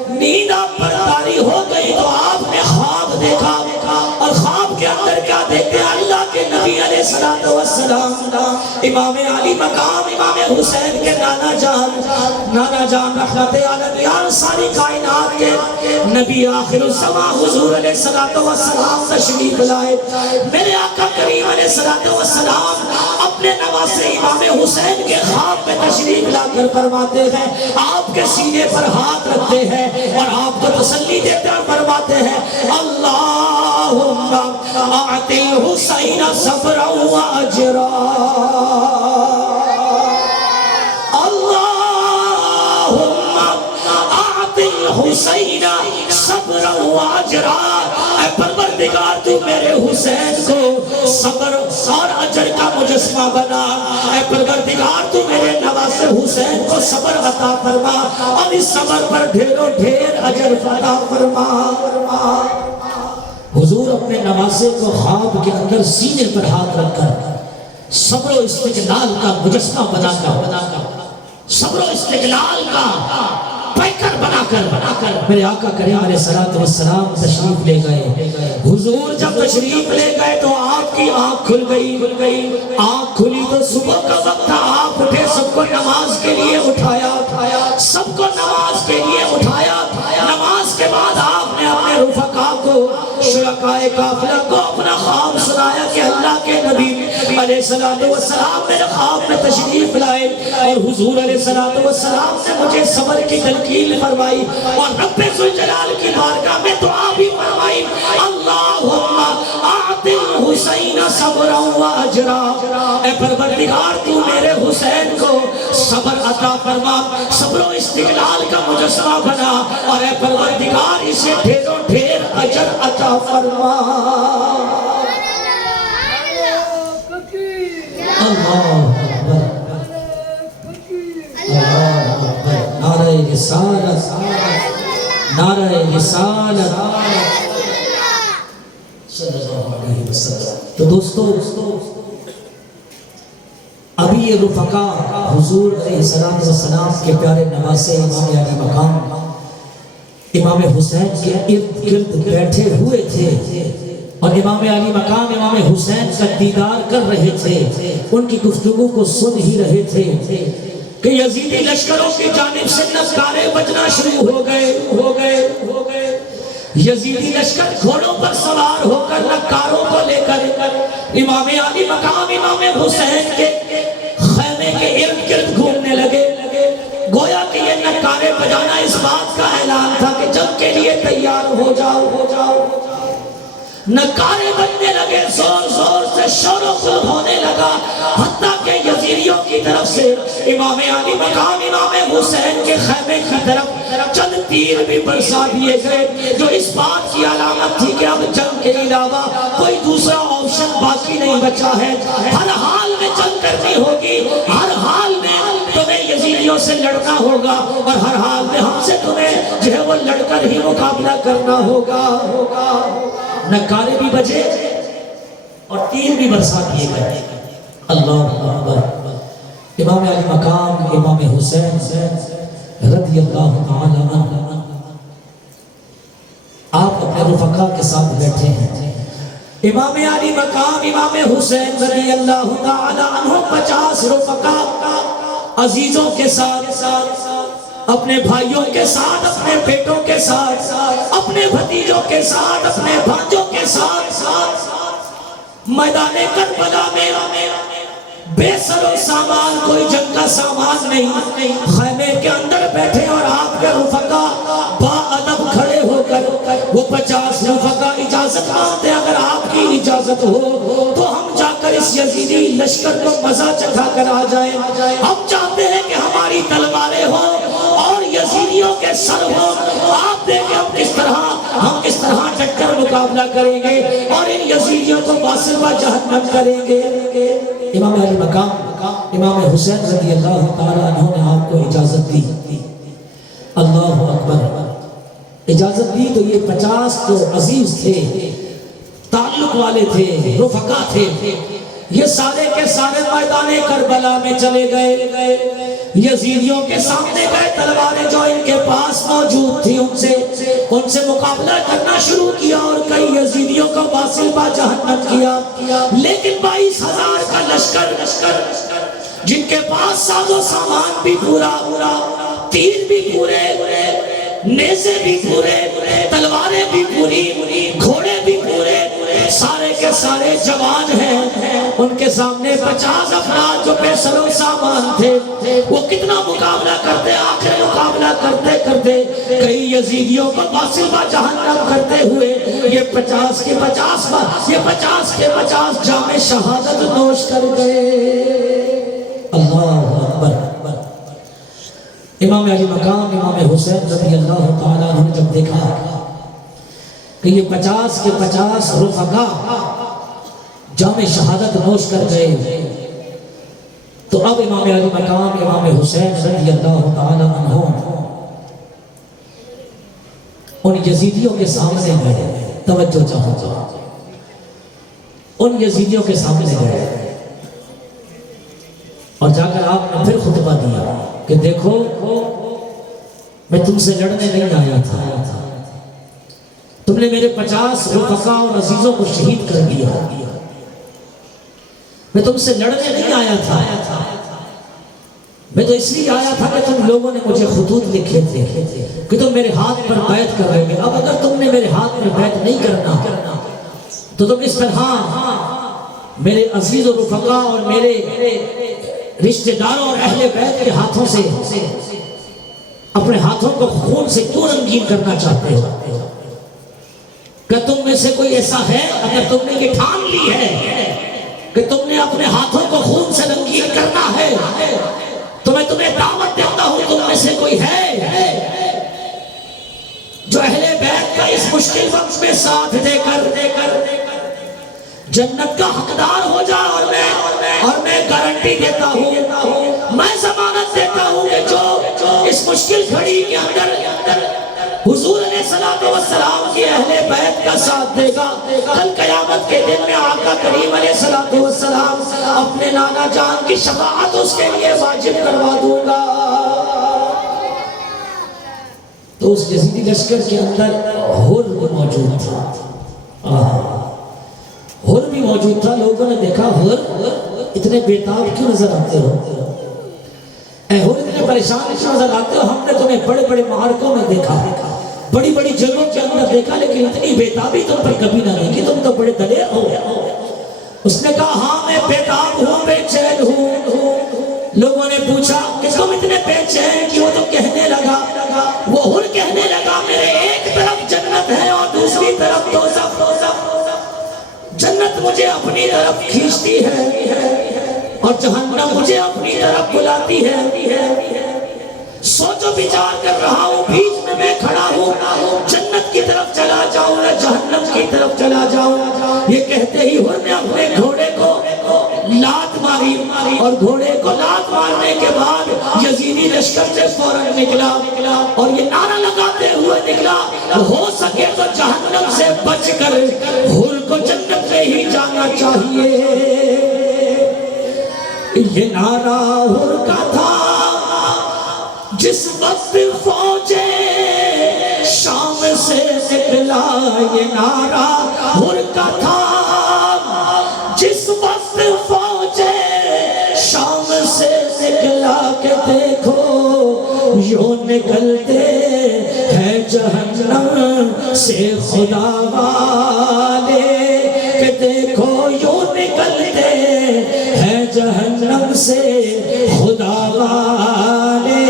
نیند آپ پر طاری ہو گئی تو آپ نے خواب دیکھا، اور خواب کے اندر کیا دیکھتے ہیں؟ اللہ کے نبی علیہ السلام امام علی مقام امام حسین کے نانا جان رحمت عالمیان ساری کائنات کے نبی آخر الزمان حضور علیہ السلام تشریف لائے۔ میرے آقا کریم علیہ السلام اپنے نواسے امام حسین کے خواب میں تشریف لا کر فرماتے ہیں، آپ کے سینے پر ہاتھ رکھتے ہیں اور آپ کو تسلی دیتے اور فرماتے ہیں اللہم اعطی الحسین صبرا و اجرا، اللہم اعطی الحسین صبرا و اجرا، اے پروردگار تو میرے حسین کو صبر اور اجر کا مجسمہ بنا، اے پروردگار تو میرے نواسے حسین کو صبر عطا فرما اور اس صبر پر ڈھیروں ڈھیر اجر عطا فرما۔ حضور اپنے نواسے کو خواب کے اندر سینے پر ہاتھ رکھ کر صبر و استقلال کا مجسمہ بنا کر، صبر و استقلال کا پیکر بنا کر میرے آقا کریم علیہ السلام تشریف لے گئے۔ حضور جب تشریف لے گئے تو آپ کی آنکھ کھل گئی، آنکھ کھلی تو صبح کا وقت تھا، آپ اٹھے، سب کو نماز کے لیے اٹھایا، سب کو نماز کے لیے اٹھایا۔ نماز کے بعد آپ نے اپنے رفقا کو، شرکائے قافلہ کو اپنا خواب سنایا کہ اللہ کے نبی علیہ السلام میرے خواب میں تشریف لائے اور حضور علیہ السلام نے مجھے صبر کی تلقین فرمائی اور رب ذوالجلال کی بارگاہ میں دعا بھی فرمائی، اللہم اعطی الحسین صبرا و اجرا، اے پروردگار تو میرے حسین کو صبر عطا فرما، صبر و استقلال کا مجسمہ بنا، اور اے پروردگار اسے ڈھیروں ڈھیر اجر عطا فرما۔ اللہ اکبر، اللہ اکبر، نعرہ رسالت، نعرہ رسالت صلی اللہ علیہ وسلم۔ تو دوستو ابھی یہ رفقا حضور علیہ السلام کے پیارے نواسے امام علی مقام امام حسین کے ارد گرد بیٹھے ہوئے تھے، اور امام علی مقام امام حسین کا دیدار کر رہے تھے، ان کی گفتگو کو سن ہی رہے تھے کہ یزیدی لشکروں کی جانب سے نعرے بجنا شروع ہو گئے۔ یزیدی لشکر گھوڑوں پر سوار ہو کر نعروں کو لے کر امام علی مقام امام حسین کے خیمے کے ارد گرد گھومنے لگے، گویا کہ یہ نعرے بجانا اس بات کا اعلان تھا کہ جنگ کے لیے تیار ہو جاؤ۔ نعرے بجنے لگے، زور زور سے شور و غل ہونے لگا، حتیٰ کہ یزیدیوں کی طرف سے امام علی مقام امام حسین کے خیمے کی طرف چند تیر بھی برسا دیے گئے، جو اس بات کی علامت تھی کہ اب جنگ کے علاوہ کوئی دوسرا آپشن باقی نہیں بچا ہے، ہر حال میں جنگ کرنی ہوگی، ہر حال میں تمہیں یزیدیوں سے لڑنا ہوگا، اور ہر حال میں ہم سے تمہیں جو ہے وہ لڑ کر ہی مقابلہ کرنا ہوگا۔ نعرے بھی بجے اور تیر بھی برسا دیے گئے۔ اللہ اکبر۔ امام علی مقام امام حسین رضی اللہ تعالی عنہ آپ اپنے رفقا کے ساتھ بیٹھے ہیں۔ امام علی مقام امام حسین رضی اللہ تعالی عنہ 50 رفقا عزیزوں کے ساتھ، اپنے بھائیوں کے ساتھ، اپنے بیٹوں کے ساتھ، اپنے بھتیجوں کے ساتھ، اپنے بھانجوں کے ساتھ میدان کربلا میں بے سر و سامان، کوئی جنگ کا سامان نہیں، خیمے کے اندر بیٹھے، اور آپ کے رفقا با ادب کھڑے ہو کر وہ 50 رفقا اجازت مانگتے، اگر آپ کی اجازت ہو تو ہم جا کر اس یزیدی لشکر کو مزہ چکھا کر آ جائیں، ہم چاہتے ہیں کہ ہماری تلواریں ہوں اور یزیدیوں کے سر ہوں، آپ دیکھیں ہم کس طرح ڈٹ کر مقابلہ کریں گے اور ان یزیدیوں کو واصل و جہنم کریں گے۔ امام علی مقام امام حسین رضی اللہ تعالی عنہ نے آپ کو اجازت دی۔ اللہ اکبر۔ اجازت دی تو یہ 50 جو عزیز تھے، تعلق والے تھے، رفقا تھے، یہ سارے کے سارے میدان کربلا میں چلے گئے، یزیدیوں کے سامنے گئے، تلواریں جو ان کے پاس موجود تھی ان سے مقابلہ کرنا شروع کیا، اور کئی یزیدیوں کو واصل با جہنم کیا۔ لیکن 22,000 کا لشکر جن کے پاس ساز و سامان بھی پورا، تیر بھی پورے، نیزے بھی پورے، تلواریں بھی پوری، گھوڑے بھی پورے، سارے کے سارے جوان ہیں، ان کے سامنے 50 افراد جو بے سر و سامان تھے، وہ کتنا مقابلہ کرتے، آخر مقابلہ کرتے کرتے کئی یزیدیوں کو واصل و جہنم کرتے ہوئے یہ 50 کے 50 جام شہادت نوش کر گئے۔ اللہ اکبر۔ امام علی مقام امام حسین رضی اللہ تعالیٰ عنہ نے جب دیکھا کہ یہ 50 کے 50 رفقا جام شہادت نوش کر گئے، تو اب امام علی مقام امام حسین رضی اللہ تعالیٰ عنہ ان یزیدیوں کے سامنے گئے، توجہ چاہو، ان یزیدیوں کے سامنے گئے اور جا کر آپ نے پھر خطبہ دیا کہ دیکھو میں تم سے لڑنے نہیں آیا تھا، تم نے میرے 50 رفقا اور عزیزوں کو شہید کر دیا، میں تم سے لڑنے نہیں آیا تھا، میں تو اس لیے آیا تھا کہ تم لوگوں نے مجھے خطوط لکھے تھے کہ تم میرے ہاتھ پر بیعت کر رہے گے، اب اگر تم نے میرے ہاتھ پر بیعت نہیں کرنا تو تم اس طرح میرے عزیز و رفقا اور میرے رشتہ داروں اور اہل بیت کے ہاتھوں سے اپنے ہاتھوں کو خون سے کیوں رنگین کرنا چاہتے ہو؟ کہ تم میں سے کوئی ایسا ہے اگر تم نے یہ ٹھان لی ہے کہ تم نے اپنے ہاتھوں کو خون سے رنگین کرنا ہے تو میں تمہیں دعوت دیتا ہوں، تم میں سے کوئی ہے جو اہل بیت کا اس مشکل وقت میں ساتھ دے کر جنت کا حقدار ہو جائے؟ اور میں گارنٹی دیتا ہوں، میں ضمانت دیتا ہوں کہ جو اس مشکل گھڑی کے اندر حضور علیہ السلام کی اہل بیت کا ساتھ دے گا، کل قیامت کے دن میں آقا کریم علیہ السلام اپنے نانا جان کی شفاعت اس کے لیے واجب کروا دوں گا۔ تو اس یزیدی لشکر کے اندر حر موجود تھا، حر بھی موجود تھا۔ لوگوں نے دیکھا حر اتنے بیتاب کیوں نظر آتے ہو، اے حر اتنے پریشان کیوں نظر آتے ہو؟ ہم نے تمہیں بڑے بڑے معرکوں میں دیکھا، بڑی بڑی جگہوں کے اندر دیکھا، لیکن اتنی بیتابی تم پر کبھی نہ دیکھی، تم تو بڑے دلیر ہو۔ اس نے کہا ہاں میں بیتاب ہوں، بے چین ہوں۔ لوگوں نے پوچھا کہ تم اتنے بے چین کیوں؟ تو کہنے لگا، وہ حر کہنے لگا میرے ایک طرف جنت ہے اور دوسری طرف دوزخ۔ جنت مجھے اپنی طرف کھینچتی ہے اور جہنم مجھے اپنی طرف بلاتی ہے۔ سوچو بچار کر رہا ہوں، بیچ میں کھڑا ہوں، جنت کی طرف چلا جاؤں یا جہنم کی طرف چلا جاؤں؟ یہ کہتے ہی حر نے اپنے گھوڑے کو لات ماری، اور گھوڑے کو لات مارنے کے بعد یزیدی لشکر سے فوراً نکلا اور یہ نعرہ لگاتے ہوئے نکلا، ہو سکے تو جہنم سے بچ کر حر کو جنت میں ہی جانا چاہیے۔ یہ نعرہ حر کا تھا جس وقت فوج شام سے نکلا، یہ نعرہ حر کا تھا جس وقت فوج شام سے نکلا، کہ دیکھو یوں نکلتے ہیں جہنم سے خدا والے، کہ دیکھو یوں نکلتے ہیں جہنم سے خدا والے۔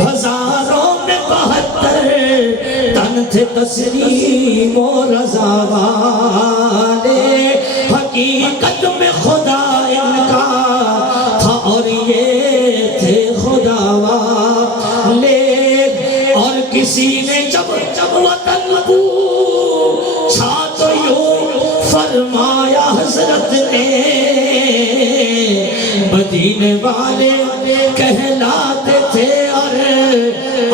ہزاروں میں 72 تن تھے تسلیم و رضا والے، حقیقت میں خدا ان کا تھا اور یہ تھے خدا والے۔ اور کسی نے جب وطن پوچھا تو یوں فرمایا حضرت نے، مدینے والے کہلاتے تھے اور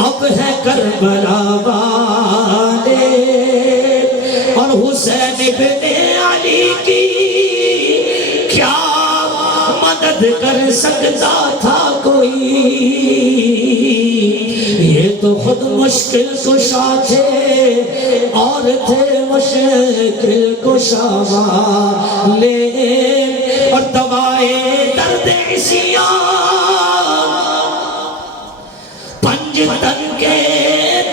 اب ہے کربلا والے۔ اور حسین ابن علی کی کیا مدد کر سکتا تھا کوئی، یہ تو خود مشکل کشا تھے اور تھے مشکل کشا والے۔ اور دوائے درد عصیان پنجتن کے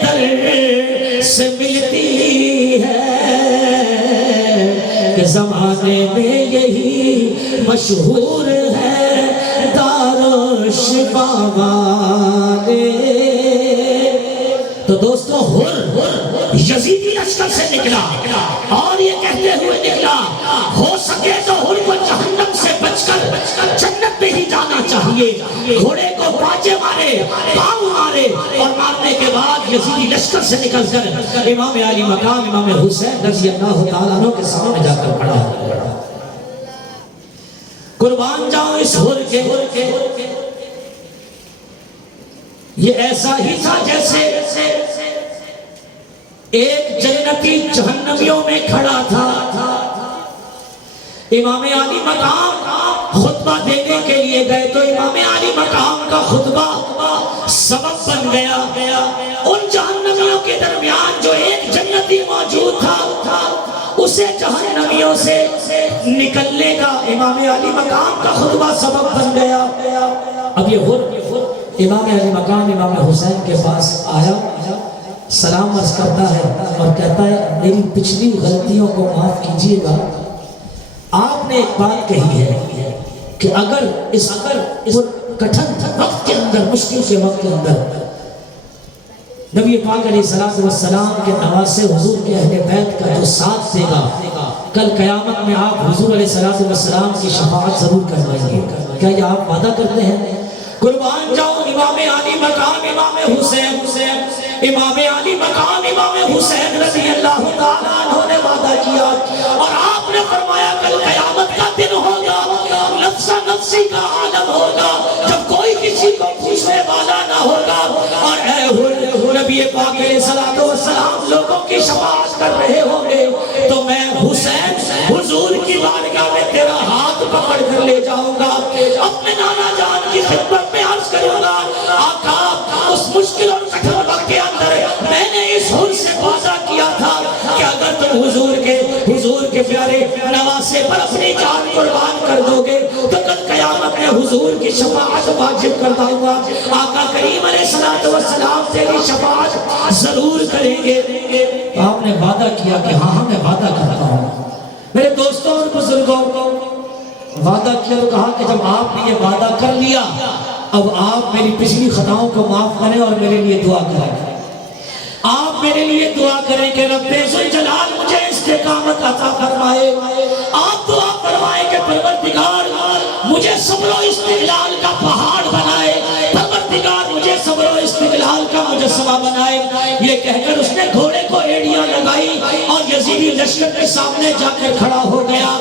در سے ملتی ہے، کہ زمانے میں یہی مشہور ہے دارالشفا والے۔ تو دوستو حر یزیدی لشکر سے نکلا اور یہ کہتے ہوئے نکلا، ہو سکے تو حر کو جہنم سے بچ کر جنت میں ہی جانا چاہیے۔ گھوڑے کو باجے مارے، پاؤں مارے، اور مارنے کے بعد یزیدی لشکر سے نکل کر امام علی مقام امام حسین رضی اللہ تعالیٰ عنہ کے سامنے جا کر کھڑا ہوا۔ قربان جاؤں اس حر کے، یہ ایسا ہی تھا جیسے ایک جنتی جہنمیوں میں کھڑا تھا۔ امام علی مقام خطبہ دینے کے لیے گئے تو امام علی مقام کا خطبہ سبب بن گیا ان جہنمیوں کے درمیان جو ایک جنتی موجود تھا، اسے جہنمیوں سے نکلنے کا امام علی مقام کا خطبہ سبب بن گیا۔ اب یہ حر امام علی مقام امام حسین کے پاس آیا، سلام عرض کرتا ہے اور کہتا ہے میری پچھلی غلطیوں کو معاف کیجیے گا۔ آپ نے ایک بات کہی ہے کہ اگر اس کٹھن وقت کے اندر، مشکل کے وقت کے اندر نبی پاک علیہ السلام کے نواسے حضور کے اہل بیت کا جو ساتھ دے گا کل قیامت میں آپ حضور علیہ السلام کی شفاعت ضرور کروائیں گے. کیا یہ آپ وعدہ کرتے ہیں؟ قربان جاؤ امام علی مقام امام حسین، امام علی مقام امام حسین رضی اللہ تعالیٰ عنہ نے وعدہ کیا اور آپ نے فرمایا کل قیامت کا دن ہوگا، نفسا نفسی کا عالم ہوگا، جب کوئی کسی کو پوچھنے والا نہ ہوگا. اور اے نبی پاک علیہ السلام لوگوں کی شفاعت کر رہے ہوں گے تو میں حسین حضور کی بارگاہ میں تیرا ہاتھ پکڑ کر لے جاؤں گا، اپنے نانا جان کی خدمت میں عرض کروں گا آقا اس مشکل اور کٹھن وقت کے اندر میں نے اس حر سے وعدہ کیا تھا کہ اگر تم حضور کے پیارے نواسے پر اپنی جان قربان کر دو گے تو کل قیامت میں حضور کی شفاعت واجب کر دوں گا. آقا کریم علیہ السلام تیری شفاعت ضرور کریں گے. آپ نے وعدہ کیا کہ ہاں میں وعدہ کرتا ہوں. میرے دوستوں اور بزرگوں وعدہ کیا تو کہا کہ جب آپ نے یہ وعدہ کر لیا اب آپ میری پچھلی خطاؤں کو معاف کریں اور میرے لیے دعا کریں. آپ میرے لیے دعا کریں کہ رب ذوالجلال مجھے استقامت عطا فرمائے. آپ دعا فرمائیں کہ پروردگار مجھے صبر و استقلال کا پہاڑ بنائے، پروردگار مجھے صبر و استقلال کا مجسمہ بنائے. یہ کہہ کر اس نے گھوڑے کو ایڑیاں لگائی اور یزیدی لشکر کے سامنے جا کر کھڑا ہو گیا.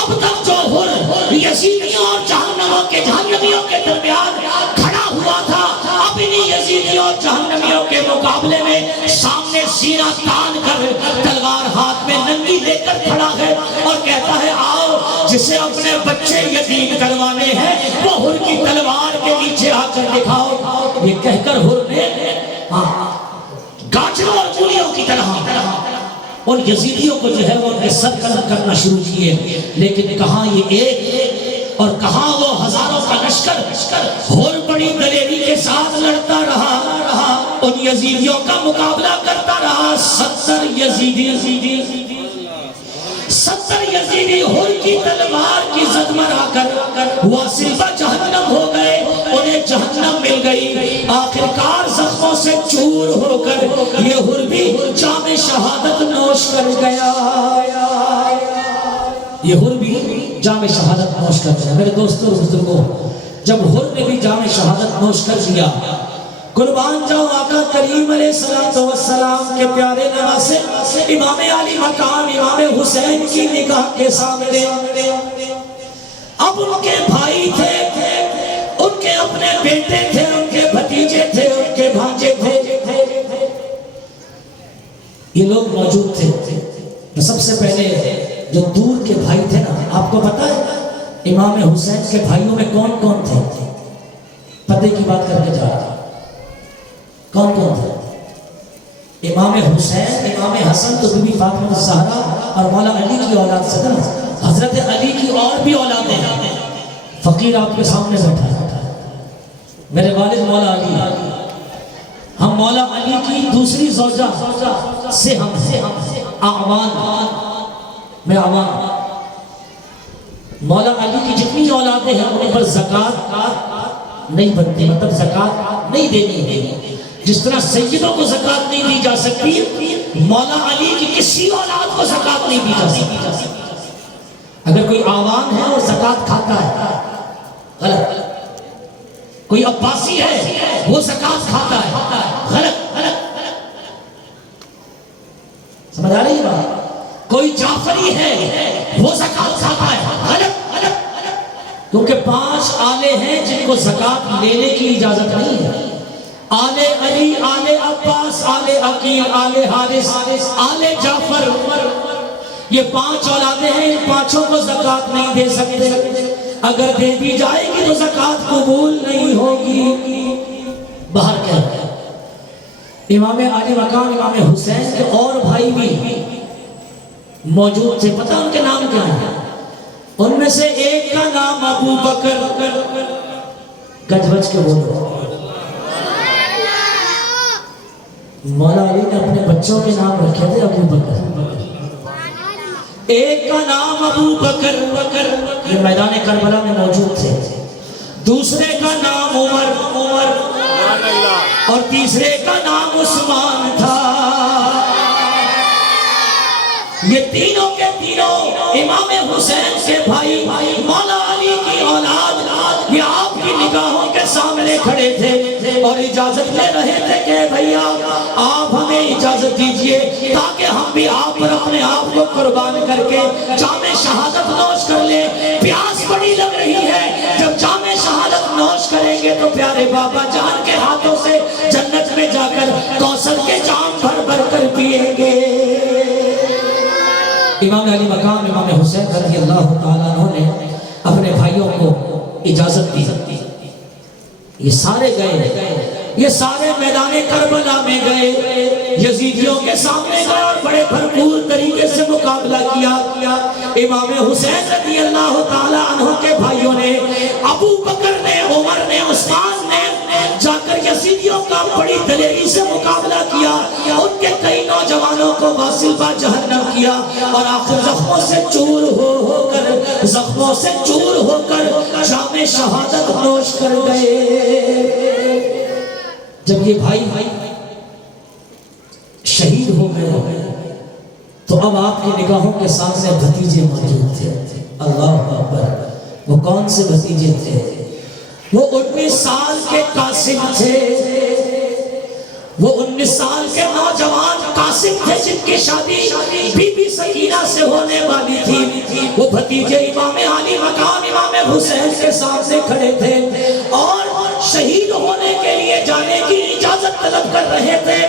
اب تک جو حر یزیدیوں اور جہنمیوں کے درمیان کھڑا ہوا تھا اب انہیں یزیدیوں اور جہنمیوں کے مقابلے میں سامنے سینہ تان کر تلوار ہاتھ میں ننگی لے کر کھڑا ہے اور کہتا ہے آؤ جسے اپنے بچے یتیم کروانے ہیں وہ حر کی تلوار کے نیچے آ کر دکھاؤ. یہ کہہ کر حر نے گاجروں اور مولیوں کی طرح اور یزیدیوں کو جو ہے وہ سر قلم کرنا شروع کیے. لیکن کہاں یہ ایک اور کہاں وہ ہزاروں کا لشکر حر بڑی دلیری کے ساتھ لڑتا رہا ان یزیدیوں کا مقابلہ کرتا رہا. 70 یزیدی حر کی تلوار کی زد مرا کر واصلہ جہنم ہو گئے، انہیں جہنم مل گئی. آخرکار زخموں سے چور ہو کر یہ حر بھی جام شہادت نوش کر گیا. یہ حر بھی جام شہادت نوش کر گیا. میرے دوستوں اور بزرگوں جب حر نے بھی جام شہادت نوش کر دیا قربان جاؤ آقا کریم علیہ السلام کے پیارے نواسے امام علی مقام امام حسین کی نگاہ کے سامنے اب ان کے بھائی تھے، ان کے اپنے بیٹے تھے، ان کے بھتیجے تھے، ان کے بھانجے تھے، یہ لوگ موجود تھے. سب سے پہلے جو دور کے بھائی تھے نا، آپ کو پتا ہے امام حسین کے بھائیوں میں کون کون تھے؟ پتے کی بات کر کے جا رہا تھا. کون کون تھے؟ امام حسین، امام حسن تو بی بی فاطمہ الزہرا اور مولا علی کی اولاد سے تھا. حضرت علی کی اور بھی اولادیں ہیں. فقیر آپ کے سامنے بیٹھا ہے، میرے والد مولا علی. ہم مولا علی کی دوسری زوجہ سے ہم اعوان میں اعوان. مولا علی کی جتنی اولادیں ہیں ان پر زکوٰۃ نہیں بنتی، مطلب زکوٰۃ نہیں دینی ہے. جس طرح سیدوں کو زکوٰۃ نہیں دی جا سکتی مولا علی کی کسی اولاد کو زکوٰۃ نہیں دی جا سکتی. اگر کوئی اعوان ہے اور زکوٰۃ کھاتا ہے غلط، کوئی عباسی ہے وہ زکوٰۃ کھاتا ہے غلط. سمجھ آ رہی ہے بات؟ کوئی جعفری ہے وہ زکوٰۃ کھاتا ہے غلط. کیونکہ 5 آلے ہیں جن کو زکوٰۃ لینے کی اجازت نہیں ہے. آل علی، آل عباس، آل عقیل، آل حارث، آل جعفر، یہ 5 اولادیں ہیں. ان 5 کو زکوٰۃ نہیں دے سکتے. اگر دے دی جائے گی تو زکوٰۃ قبول نہیں ہوگی. باہر کہتے ہیں امام علی مقام امام حسین کے اور بھائی بھی موجود تھے. پتہ ان کے نام کیا ہیں؟ ان میں سے ایک کا نام ابو بکر. گج بج کے بولو. مولا علی نے اپنے بچوں کے نام رکھے تھے ابو بکر. ایک کا نام ابو بکر، یہ میدان کربلا میں موجود تھے. دوسرے کا نام عمر اور تیسرے کا نام عثمان تھا. یہ تینوں کے تینوں امام حسین کے بھائی مولا علی کی اولاد، یہ آپ کی نگاہوں کے سامنے کھڑے تھے اور اجازت لے رہے تھے کہ بھیا آپ ہمیں اجازت دیجئے تاکہ ہم بھی آپ پر اپنے آپ کو قربان کر کے جام شہادت نوش کر لیں۔ پیاس بڑی لگ رہی ہے، جب جام شہادت نوش کریں گے تو پیارے بابا جان کے ہاتھوں سے جنت میں جا کر کوثر کے جام بھر بھر کر پیئیں گے۔ امام علی مقام امام حسین رضی اللہ تعالیٰ عنہ نے اپنے بھائیوں کو اجازت دی، یہ سارے گئے، یہ سارے میدان کربلا میں گئے، یزیدیوں کے سامنے گئے اور بڑے بھرپور طریقے سے مقابلہ کیا۔ امام حسین رضی اللہ تعالیٰ عنہ کے بھائیوں نے، ابو بکر نے، عمر نے، عثمان نے جا کر یزیدیوں کا بڑی دلیری سے مقابلہ کیا، ان کے کئی نوجوانوں کو واصل با جہنم کیا اور آخر زخموں سے چور ہو کر جام شہادت نوش کر گئے۔ جب یہ بھائی شہید ہو گئے تو اب آپ کی نگاہوں کے سامنے بھتیجے موجود تھے۔ اللہ اکبر، وہ کون سے بھتیجے تھے؟ وہ 19 سال کے قاسم تھے، وہ 19 سال کے نوجوان قاسم تھے جن کی شادی بی بی سکینہ سے ہونے والی تھی۔ وہ بھتیجے امام علی مقام امام حسین کے سامنے کھڑے تھے اور شہید ہونے کے لیے جانے کی اجازت طلب کر رہے تھے۔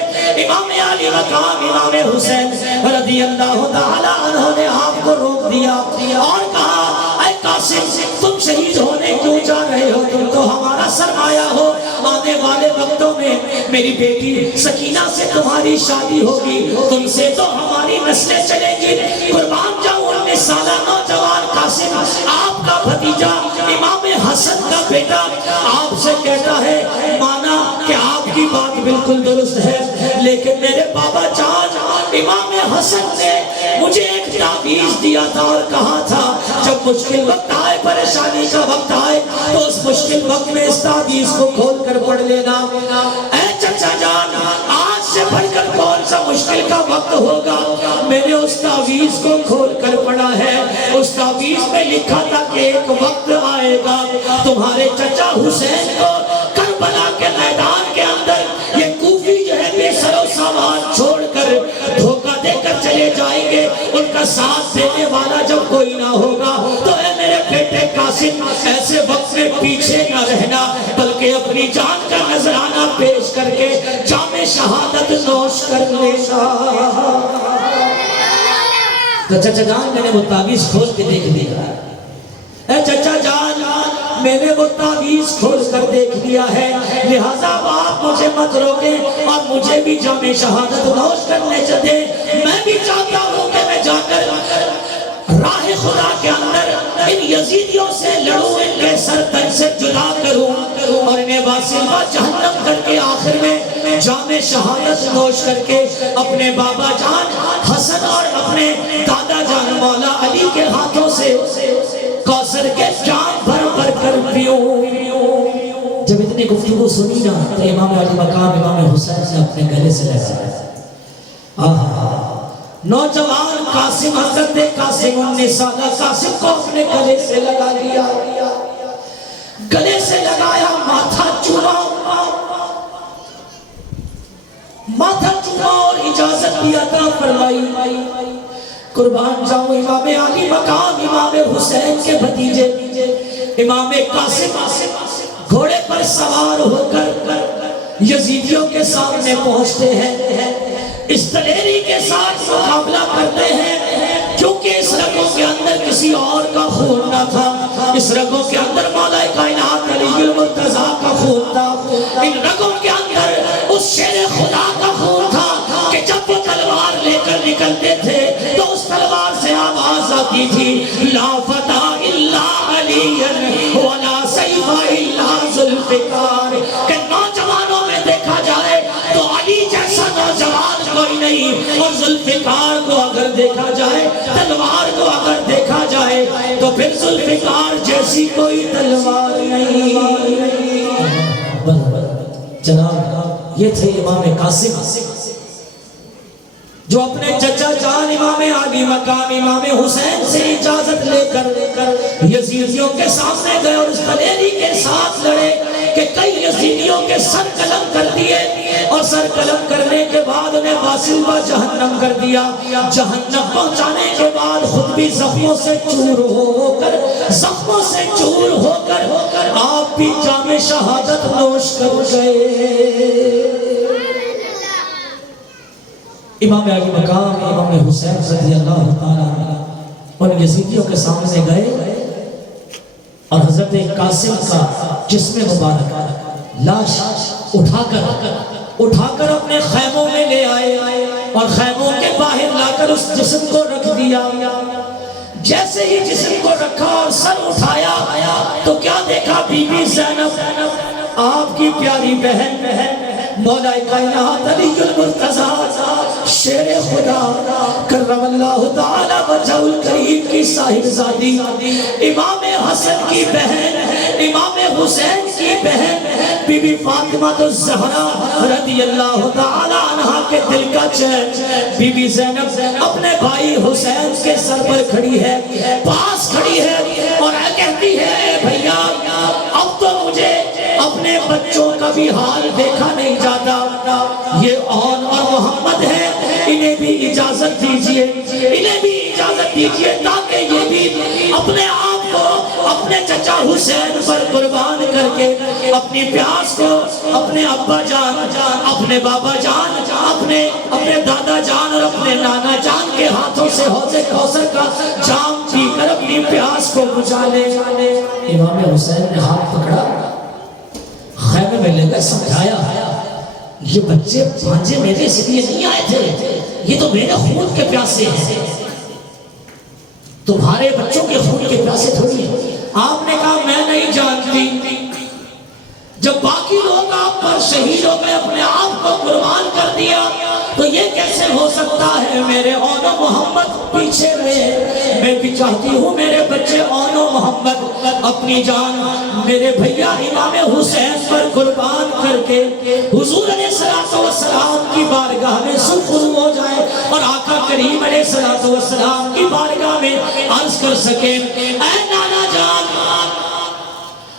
امام علی مقام امام حسین رضی اللہ تعالیٰ عنہ نے آپ کو روک دیا اور کہا، اے قاسم، تم شہید ہونے کیوں جا رہے ہو؟ تم تو ہمارا سرمایہ ہو، آنے والے وقتوں میں میری بیٹی سکینہ سے تمہاری شادی ہوگی، تم سے تو ہماری نسلیں چلیں گی۔ قربان جاؤں 19 سالہ نوجوان قاسم، آپ کا بھتیجا امام حسن کا بیٹا آپ سے کہتا ہے، مانا کہ آپ کی بات بالکل درست ہے، لیکن میرے بابا جان امام حسن نے مجھے ایک تعویذ دیا تھا اور کہا تھا جب مشکل وقت آئے، پریشانی کا وقت آئے تو اس مشکل وقت میں اس تعویذ کو کھول کر پڑھ لینا۔ اے چچا جان، آج سے بڑھ کر کون سا مشکل کا وقت ہوگا؟ میں نے اس تعویذ کو کھول کر پڑھا ہے، اس تعویذ میں لکھا تھا کہ ایک وقت آئے گا تمہارے چچا حسین کو کربلا کے میدان کے اندر یہ کوفی جو ہے بے سر و سامان چھوڑ کر دھوکہ دے کر چلے جائیں گے، ان کا ساتھ دینے والا جب کوئی نہ ہوگا تو اے میرے بیٹے قاسم، ایسے وقت میں پیچھے نہ رہنا بلکہ اپنی جان کا نذرانہ پیش کر کے جام شہادت نوش کر لینا۔ تو چچا جان میں نے وہ تعویذ کھول کے دیکھ لیا، اے چچا جان میں نے وہ تعویذ کھول کر دیکھ لیا ہے، لہذا آپ مجھے مت روکیں اور مجھے بھی جام شہادت نوش کرنے دیں۔ میں بھی چاہتا ہوں کہ میں جا کر راہ خدا کے اندر ان یزیدیوں سے لڑوں، ان کے سر تن سے جدا کروں اور انہیں واصل با جہنم کر کے آخر میں جام شہادت نوش کر کے اپنے بابا جان حسن اور اپنے دادا جان مولا علی کے ہاتھوں سے کوثر کے جام بھر بھر کر پیوں۔ جب اتنی گفتگو سنی نا تو امام علی مقام امام حسین سے اپنے گلے سے لگا، نوجوان قاسم، حضرت قاسم 19 سالہ قاسم کو اپنے گلے سے لگا لیا، گلے سے لگایا، ماتھا چوما اور اجازت دی عطا فرمائی۔ قربان جاؤں امام علی مقام امام حسین کے بھتیجے امام قاسم گھوڑے پر سوار ہو کر یزیدیوں کے سامنے پہنچتے ہیں، اس دلیری کے ساتھ مقابلہ کرتے ہیں کیونکہ اس رگوں کے اندر کسی اور کا خون نہ تھا، اس رگوں کے اندر مولا کائنات علی المرتضیٰ کا خون تھا، ان رگوں کے اندر اس شیر خدا کا خون تھا کہ جب وہ تلوار لے کر نکلتے تھے تو اس تلوار سے آواز آتی تھی، لا فتح الا علی ولا سیف الا ذوالفقار، کہ نوجوانوں میں دیکھا جائے تو علی جیسا نوجوان کوئی نہیں، اور ذوالفقار کو اگر دیکھا جائے، تلوار کو اگر دیکھا جائے تو پھر ذوالفقار جیسی کوئی تلوار نہیں۔ جناب یہ تھے امام قاسم جو اپنے چچا جان امام علی مقام امام حسین سے اجازت لے کر یزیدیوں کے سامنے گئے اور اس دلیری کے ساتھ لڑے کہ کئی یزیدیوں کے سر قلم کر دیے اور سر قلم کرنے کے بعد انہیں واصل و جہنم کر دیا. جہنم پہنچانے کے بعد خود بھی زخموں سے چور ہو کر آپ بھی جام شہادت نوش کر گئے. امام علی مقام امام حسین رضی اللہ تعالیٰ ان یزیدیوں کے سامنے گئے اور حضرت قاسم کا جسم مبارک لاش اٹھا کر اپنے خیموں میں لے آئے اور خیموں کے باہر لا کر اس جسم کو رکھ دیا. جیسے ہی جسم کو رکھا اور سر اٹھایا تو کیا دیکھا؟ بی بی زینب آپ کی پیاری بہن مولا کائنات علی المرتضیٰ شیر خدا کرم اللہ تعالی وجہ الکریم کی صاحبزادی امام حسن کی بہن امام حسین کی بہن بی بی فاطمہ الزہرا رضی اللہ تعالی عنہا کے دل کا چین بی بی زینب اپنے بھائی حسین کے سر پر کھڑی ہے، پاس کھڑی ہے اور کہتی ہے بھیا اب تو مجھے اپنے بچوں کا بھی حال دیکھا نہیں جاتا، یہ اون اور محمد ہے، انہیں بھی اجازت دیجئے تاکہ یہ بھی اپنے آپ کو اپنے چچا حسین پر قربان کر کے اپنی پیاس کو اپنے ابا جان اپنے بابا جان اپنے دادا جان اور اپنے نانا جان کے ہاتھوں سے حوض کوثر کا جام پی کر اپنی پیاس کو بجھا لے. امام حسین نے ہاتھ پکڑا، خیمے میں لے کر سمجھایا یہ بچے بھانجے میرے اس لیے نہیں آئے تھے، یہ تو میرے خون کے پیاسے ہیں، تمہارے بچوں کے خون کے پیاسے تھوڑی ہیں. آپ نے کہا میں نہیں جانتی، جب باقی لوگ آپ پر شہید ہو گئے اپنے آپ کو قربان کر دیا تو یہ کیسے ہو سکتا ہے؟ میرے اون و محمد پیچھے رہے، میں بھی چاہتی ہوں میرے بچے اون و محمد اپنی جان میرے بھیا امام حسین پر قربان کر کے حضور علیہ السلام کی بارگاہ میں سرخرو ہو جائے اور آقا کریم علیہ السلام کی بارگاہ میں عرض کر سکیں اے نانا جان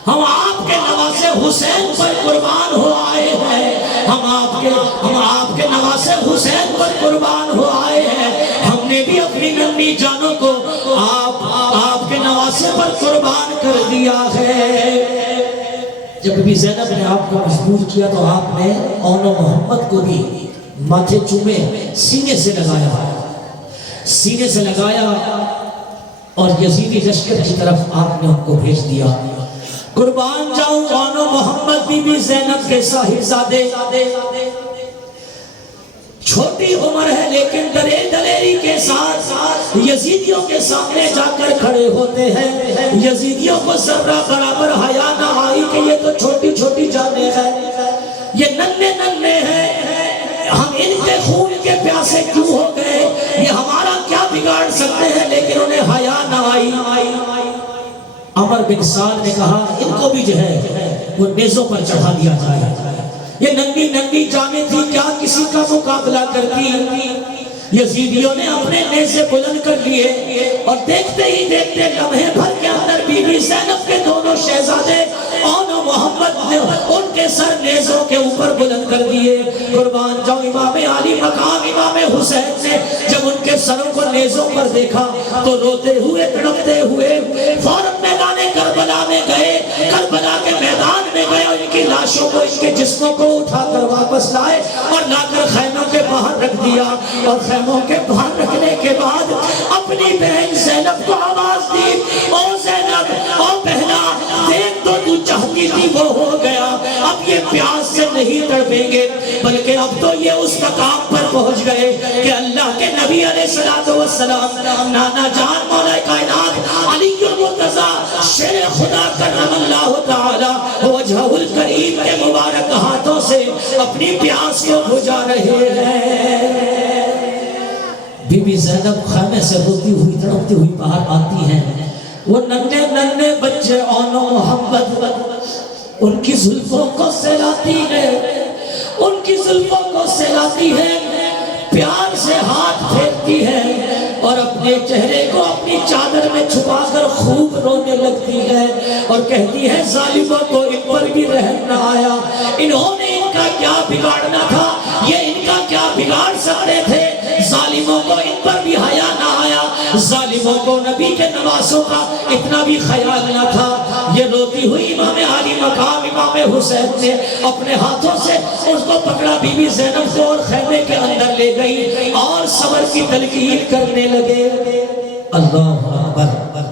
ہم آپ کے نواسے حسین پر قربان ہو آئے ہیں، ہم آپ کے نواسے حسین پر قربان ہو آئے ہیں، ہم نے بھی اپنی ننھی جانوں کو آپ کے نواسے پر قربان کر دیا ہے. جب بی بی زینب نے آپ کو مجبور کیا تو آپ نے اون و محمد کو بھی ماتھے چومے سینے سے لگایا اور یزیدی لشکر کی طرف آپ نے ان کو بھیج دیا. قربان جاؤں اون و محمد بی بی زینب کے صاحبزادے، چھوٹی عمر ہے لیکن دلیری کے ساتھ یزیدیوں کے سامنے جا کر کھڑے ہوتے ہیں. یزیدیوں کو ذرہ برابر حیا نہ آئی کہ یہ تو چھوٹی چھوٹی جانیں ہیں، یہ ننھے ہیں، ہم ان کے خون کے پیاسے کیوں ہو گئے، یہ ہمارا کیا بگاڑ سکتے ہیں، لیکن انہیں حیا نہ آئی. عمر بن سعد نے کہا ان کو بھی جو ہے وہ نیزوں پر چڑھا دیا جائے، یہ ننھی جانیں تھی کیا کسی کا مقابلہ کرتی. یزیدیوں نے اپنے نیزے بلند کر لیے اور دیکھتے ہی دیکھتے لمحے بھر کے اندر بی بی زینب کے دونوں شہزادے اون و محمد نے ان کے سر نیزوں کے اوپر بلند کر دیے. قربان جاؤ امام علی مقام امام حسین نے جب ان کے سروں کو نیزوں پر دیکھا تو روتے ہوئے تڑپتے ہوئے فوراً میدان کربلا میں گئے، کربلا کے میدان میں گئے اور ان کی لاشوں کو ان کے جسموں کو اٹھا کر واپس لائے اور لا کر خیموں کے باہر رکھ دیا. اور خیموں کے باہر رکھنے کے بعد اپنی بہن زینب کو آواز دی او زینب او بہنا دیکھ تو تو چاہتی تھی وہ ہو گیا، اب یہ پیاس سے نہیں تڑپیں گے بلکہ اب تو یہ اس مقام پر پہنچ گئے کہ اللہ کے نبی علیہ السلام نانا جان مولا کائنات علی المرتضیٰ شیر خدا کرم اللہ تعالی وجہ الکریم کے مبارک ہاتھوں سے اپنی پیاس کو بجھا رہے ہیں. بی بی زینب خیمے سے روتی ہوئی تڑپتی ہوئی باہر آتی ہیں. وہ ننھے بچے اون و محمد ان کی زلفوں کو سلاتی ہے، ان کی زلفوں کو سلاتی ہے، پیار سے ہاتھ پھیرتی ہے اور اپنے چہرے کو اپنی چادر میں چھپا کر خوب رونے لگتی ہے اور کہتی ہے ظالموں کو ان پر بھی رحم نہ آیا، انہوں نے ان کا کیا بگاڑنا تھا، یہ ان کا کیا بگاڑ سکتے تھے، ظالموں کو ان پر بھی حیا نہ آیا، ظالموں کو نبی کے نواسوں کا اتنا بھی خیال نہ تھا۔ یہ روتی ہوئی امام عالی مقام امام حسین نے اپنے ہاتھوں سے اس کو پکڑا، بی بی زینب کو اور خیمے کے اندر لے گئی اور صبر کی تلقین کرنے لگے۔ اللہ اکبر۔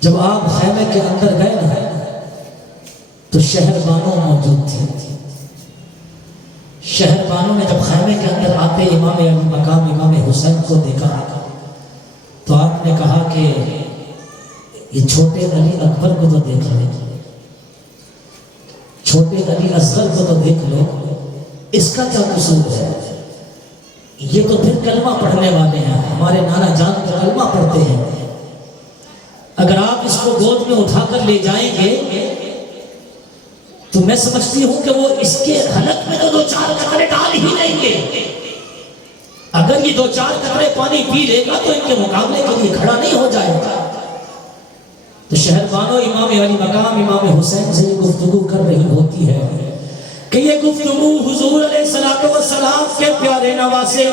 جب آپ خیمے کے اندر گئے نا تو شہر بانو موجود تھی۔ شہر بانو نے جب خیمے کے اندر آتے امام علی مقام امام حسین کو دیکھا تو آپ نے کہا کہ یہ چھوٹے علی اکبر کو تو دیکھ لو، چھوٹے علی اصغر کو تو دیکھ لو، اس کا کیا قصور ہے، یہ تو پھر کلمہ پڑھنے والے ہیں، ہمارے نانا جان تو کلمہ پڑھتے ہیں، اگر آپ اس کو گود میں اٹھا کر لے جائیں گے تو میں سمجھتی ہوں کہ وہ اس کے حلق میں تو دو چار قطرے ڈال ہی دیں گے، اگر یہ دو چار قطرے پانی پی لے گا تو ان کے مقابلے کے لیے کھڑا نہیں ہو جائے گا۔ تو شہر بانو امام علی مقام امام حسین سے یہ گفتگو کر رہی ہوتی ہے کہ یہ گفتگو حضور علیہ السلام کے پیارے نواسے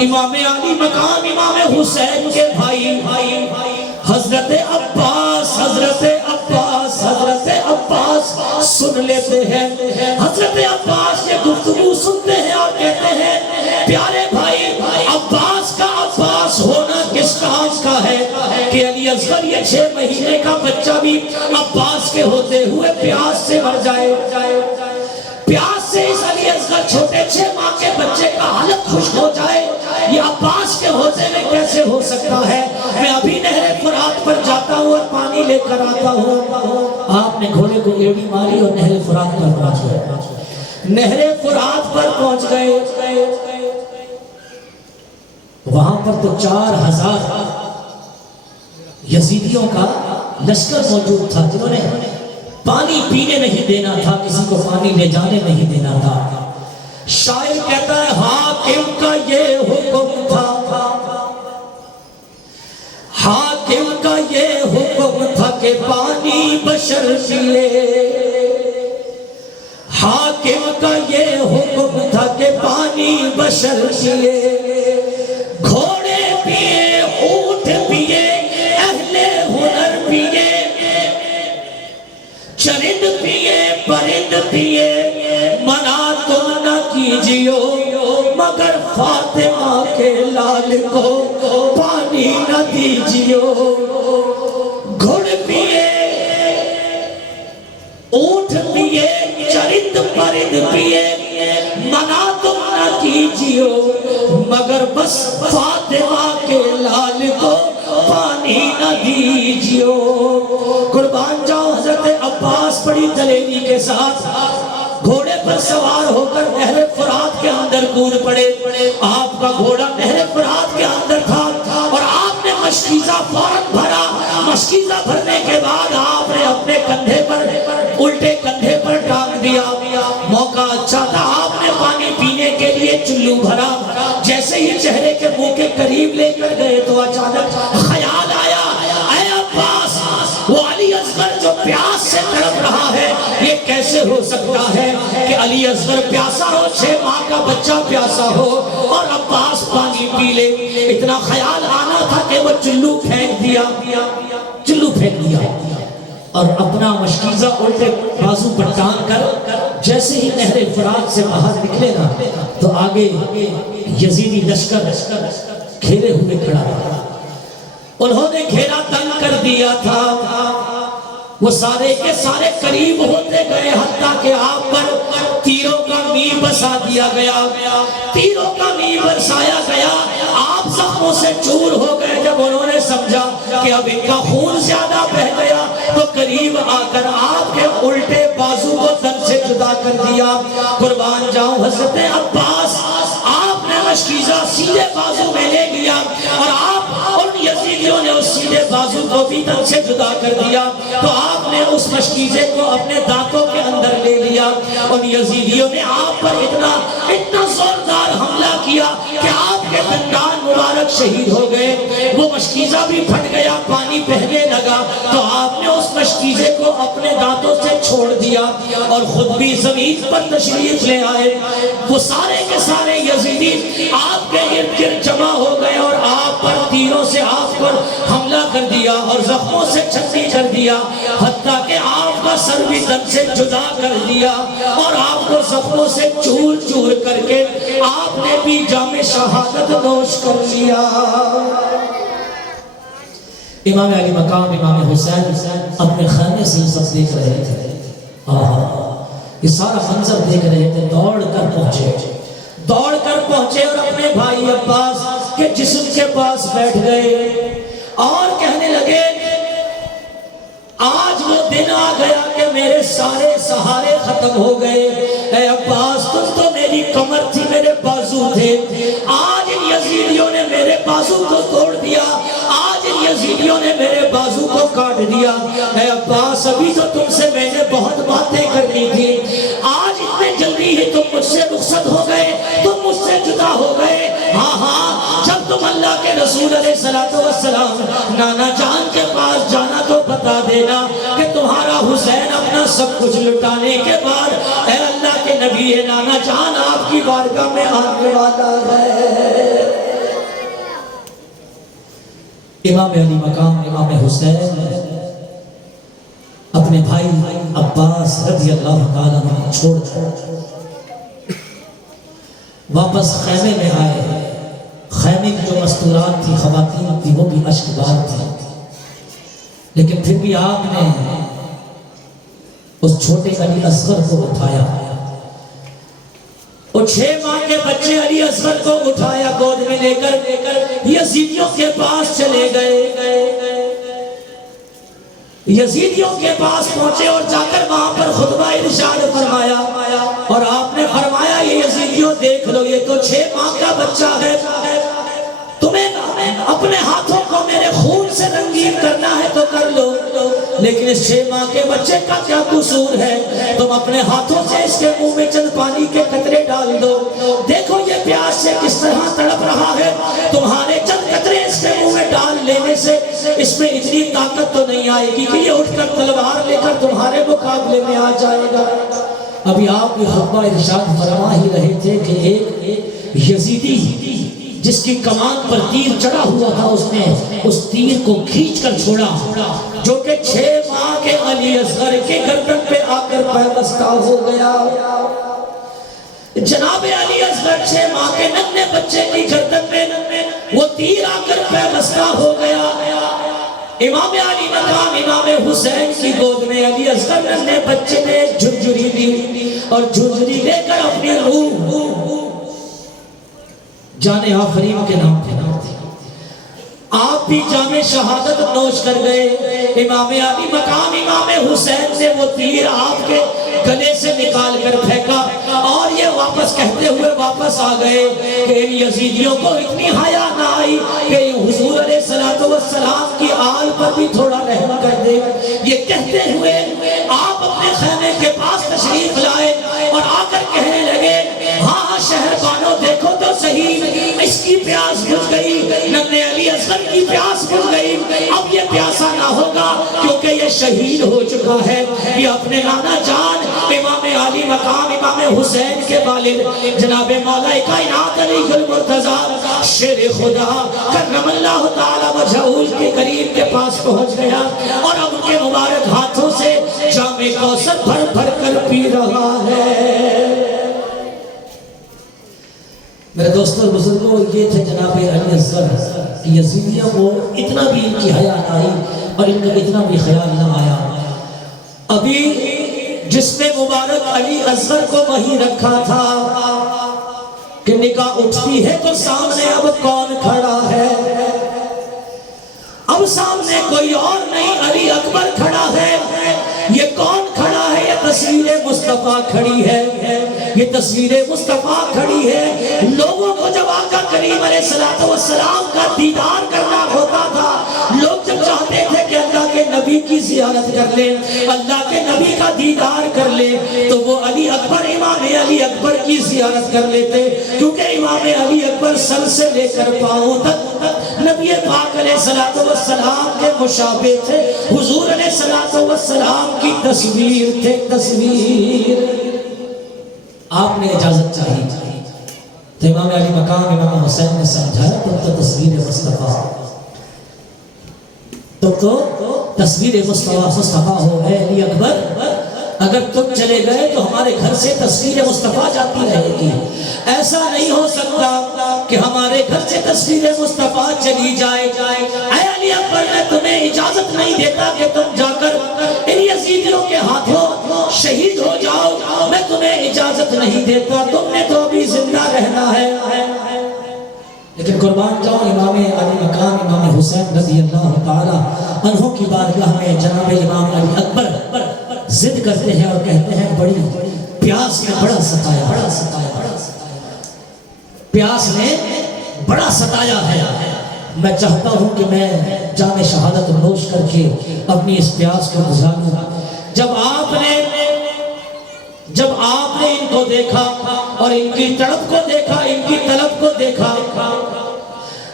امام علی مقام امام حسین کے بھائی حضرت عباس سن لیتے ہیں۔ حضرت عباس یہ گفتگو سنتے ہیں اور کہتے ہیں پیارے بھائی عباس کا عباس ہونا کس کام کا ہے کہ علی اصغر یہ 6 مہینے کا بچہ بھی عباس کے ہوتے ہوئے پیاس سے مر جائے، پیاس سے اس علی اصغر چھوٹے 6 ماہ کے بچے کا حالت خشک ہو جائے، یہ عباس کے ہوتے میں کیسے ہو سکتا ہے؟ میں ابھی نہر فرات پر جاتا ہوں اور پانی لے کر آتا ہوں۔ آپ نے گھوڑے کو ایڑی ماری اور نہر فرات پر پہنچ گئے، نہر فرات پر پہنچ گئے، وہاں پر تو 4000 یزیدیوں کا لشکر موجود تھا جنہوں نے پانی پینے نہیں دینا تھا، کسی کو پانی لے جانے نہیں دینا تھا۔ شاعر کہتا ہے حاکم کا یہ حکم تھا، حاکم کا یہ حکم تھا کہ پانی بشر پیے، حاکم کا یہ حکم تھا کہ پانی بشر پیے، گھوڑے پیے، اونٹ پیے، اہل ہنر پیے، چرند پیے، پرند پیے، منع تم نہ کیجیو مگر فاطمہ کے لال کو پانی نہ دیجیو، گھڑ پیے، اونٹ پیے، چرند پرند پیے، منع تم نہ کیجیو مگر بس فاطمہ کے لال کو پانی نہ دیجیو۔ قربان جاؤ حضرت عباس بڑی دلیری کے ساتھ گھوڑے پر سوار ہو کر نہر فرات کے اندر کود پڑے۔ آپ کا گھوڑا نہر فرات کے اندر تھا اور آپ نے مشکیزہ فوراً بھرا، مشکیزہ بھرنے کے بعد آپ نے اپنے کندھے پر الٹے کندھے پر ٹانگ دیا، موقع اچھا تھا، آپ نے پانی پینے کے لیے چلو بھرا، جیسے ہی چہرے کے منہ کے قریب لے کر گئے تو اچانک خیال آیا اے عباس، وہ علی اصغر جو پیاس سے تڑپ رہا ہے یہ کیسے ہو سکتا ہے کہ علی اصغر پیاسا ہو، 6 ماہ کا بچہ پیاسا ہو اور عباس پانی پی لے۔ اتنا خیال آنا تھا کہ وہ چلو پھینک دیا، چلو پھینک دیا اور اپنا مشکیزہ الٹے بازو پر ٹانگ کر جیسے ہی نہر فرات سے باہر نکلے گا تو آگے یزیدی لشکر گھیرے ہوئے کھڑا رہا، انہوں نے گھیرا تنگ کر دیا تھا، وہ سارے کے سارے قریب ہوتے گئے حتیٰ کہ آپ پر تیروں کا میر بسا دیا گیا، تیروں کا میر برسایا گیا، آپ زخموں سے چور ہو گئے۔ جب انہوں نے سمجھا کہ اب ان کا خون زیادہ بہ گیا تو قریب آ کر آپ کے الٹے بازو کو تن سے جدا کر دیا۔ قربان جاؤں حضرت عباس، آپ نے مشکیزہ سیدھے بازو میں لے لیا اور آپ ان یزیدیوں نے اس سیدھے بازو کو بھی تھوڑی تن سے جدا کر دیا تو آپ نے اس مشکیزے کو اپنے دانتوں کے اندر لے لیا اور یزیدیوں نے آپ پر اتنا زوردار حملہ کیا کہ آپ کے دندان مبارک شہید ہو گئے. وہ مشکیزہ بھی پھٹ گیا, پانی بہنے لگا تو آپ نے اس مشکیزے کو اپنے دانتوں سے چھوڑ دیا اور خود بھی زمین پر تشریف لے آئے. وہ سارے کے سارے یزیدی آپ کے ارد گرد جمع ہو گئے اور آپ پر تیروں سے آپ پر حملہ کر دیا اور زخموں سے چھٹی کر دیا, حتیٰ کہ آپ کا سر بھی تن سے جدا کر دیا اور آپ کو زخموں سے چور چور کر کے آپ نے بھی جام شہادت نوش کر لیا. امام علی مقام امام حسین اپنے خانے سے سب دیکھ رہے تھے. یہ سارا منظر دیکھ رہے تھے. دوڑ کر پہنچے اور اپنے بھائی عباس کے جسم کے پاس بیٹھ گئے اور کہنے لگے آج وہ دن آ گیا کہ میرے سارے سہارے ختم ہو گئے. اے عباس تم تو میری کمر تھی, میرے بازو تھے, آج ان یزیدیوں نے میرے بازو کو توڑ دیا, آج ان یزیدیوں نے میرے بازو کو کاٹ دیا. اے عباس ابھی تو تم سے میں نے بہت باتیں کرنی تھی, آج اتنے جلدی ہی تم مجھ سے رخصت ہو گئے, تم مجھ سے جدا ہو گئے. ہاں جب تم اللہ کے رسول علیہ السلام نانا جان کے پاس جانا تو بتا دینا کہ تمہارا حسین اپنا سب کچھ لٹانے کے بعد اے اللہ کے نبی نانا جان آپ کی بارگاہ میں آنے والا ہے. امام علی مقام امام حسین اپنے بھائی عباس رضی اللہ تعالیٰ عنہ چھوڑ واپس خیمے میں آئے. خیمے کی جو مستورات تھی, خواتین تھی, وہ بھی اشکبار تھی, لیکن پھر بھی آپ نے اس چھوٹے علی اصغر کو اٹھایا. اور 6 ماہ کے بچے علی اصغر کو اٹھایا, گود میں لے کر یزیدیوں کے پاس چلے گئے. یزیدیوں کے پاس پہنچے اور جا کر وہاں پر خطبہ ارشاد فرمایا اور آپ نے فرمایا یہ یزیدیوں دیکھ لو, یہ تو 6 ماہ کا بچہ ہے, تمہیں اپنے ہاتھوں کو میرے خون سے رنگین کرنا ہے تو کر لو, لیکن اس 6 ماہ کے بچے کا کیا قصور ہے, تم اپنے ہاتھوں سے اس کے منہ میں چند پانی کے قطرے ڈال دو, دیکھو یہ پیاس سے کس طرح تڑپ رہا ہے, تمہارے چند قطرے اس کے منہ میں ڈال لینے سے اس میں اتنی طاقت تو نہیں آئے گی کہ یہ اٹھ کر تلوار لے کر تمہارے مقابلے میں آ جائے گا. ابھی آپ بھی خطبہ ارشاد فرما ہی رہے تھے کہ ایک یزیدی جس کی کمان پر تیر چڑھا ہوا تھا, اس نے اس تیر کو کھینچ کر چھوڑا جو کہ 6 ماہ کے علی اصغر کے گردن پہ آ کر پیوستہ ہو گیا. جناب علی اصغر 6 ماہ کے ننھے بچے کی گردن میں وہ تیر آ کر پیوستہ ہو گیا. امام علی مقام امام حسین کی گود میں علی اصغر ننھے بچے نے جھنجھری دی اور جھنجھری لے کر اپنی روح جان آفرین کے نام پہ آپ بھی جام شہادت نوش کر گئے. امام علی مقام امام حسین نے وہ تیر آپ کے گلے سے نکال کر پھینکا اور یہ واپس کہتے ہوئے واپس آ گئے کہ ان یزیدیوں کو اتنی حیا نہ آئی کہ حضور علیہ السلام کی آل پر بھی تھوڑا رحم کر دے. یہ کہتے ہوئے آپ اپنے خیمے کے پاس تشریف لائے اور آ کر کہنے لگے ہاں شہر بانو دیکھو تو صحیح, اس کی پیاس بجھ گئی, ننھے علی اصغر کی پیاس بجھ گئی, اب یہ پیاسا نہ ہوگا کیونکہ یہ شہید ہو چکا ہے. یہ اپنے نانا جان امام علی مقام امام حسین کے والد جناب مولا کائنات علی المرتضی شیر خدا کرم اللہ تعالی وجہہ کے قریب کے پاس پہنچ گیا اور اب ان کے مبارک ہاتھوں سے جام کوثر بھر بھر کر پی رہا ہے. میرے دوستوں اور بزرگوں, یہ تھے جناب علی اصغر. یزیدیوں کو اتنا بھی ان کی حیا نہ آئی اور ان کا اتنا بھی خیال نہ آیا. ابھی جس نے مبارک علی اصغر کو وہیں رکھا تھا کہ نگاہ اٹھتی ہے تو سامنے اب کون کھڑا ہے, اب سامنے کوئی اور نہیں, علی اکبر کھڑا ہے. یہ کون کھڑا ہے؟ یہ تصویر مصطفیٰ کھڑی ہے, یہ تصویر مصطفیٰ کھڑی ہے. لوگوں کو جب آقا کریم علیہ السلام کا دیدار کرنا ہوتا تھا, لوگ جب چاہتے تھے کہ اللہ نبی کی زیارت کر لے، اللہ کے نبی کا دیدار کر لے، تو وہ علی اکبر، امام علی اکبر کی زیارت کر لیتے، کیونکہ امام علی اکبر سر سے لے کر پاؤں تک نبی پاک علیہ السلام کے مشابہ تھے، حضور علیہ السلام کی تصویر تھے، تصویر۔ آپ نے اجازت چاہی تو امام علی مقام امام حسین نے سمجھایا تم تو تصویر مصطفیٰ، تم تو تصویر مصطفیٰ ہو، اے علی اکبر، اگر تم چلے گئے تو ہمارے گھر سے تصویر مصطفیٰ جاتی رہے گی، ایسا نہیں ہو سکتا کہ ہمارے گھر سے تصویر مصطفیٰ چلی جائے۔ اے علی اکبر، میں تمہیں اجازت نہیں دیتا کہ تم جا کر ان یزیدیوں کے ہاتھوں شہید ہو جاؤ، میں تمہیں اجازت نہیں دیتا، تم نے تو ابھی زندہ رہنا ہے۔ لیکن قربان جاؤ امام علی مقام امام حسین رضی اللہ تعالی عنہ کی بارگاہ میں جناب امام علی اکبر ضد کرتے ہیں اور کہتے ہیں بڑی پیاس نے بڑا ستایا، پیاس نے بڑا ستایا ہے، میں چاہتا ہوں کہ میں جام شہادت نوش کر کے اپنی اس پیاس کو بجھاؤں۔ جب آپ نے ان کو دیکھا اور ان کی تڑپ کو دیکھا، ان کی طلب کو دیکھا،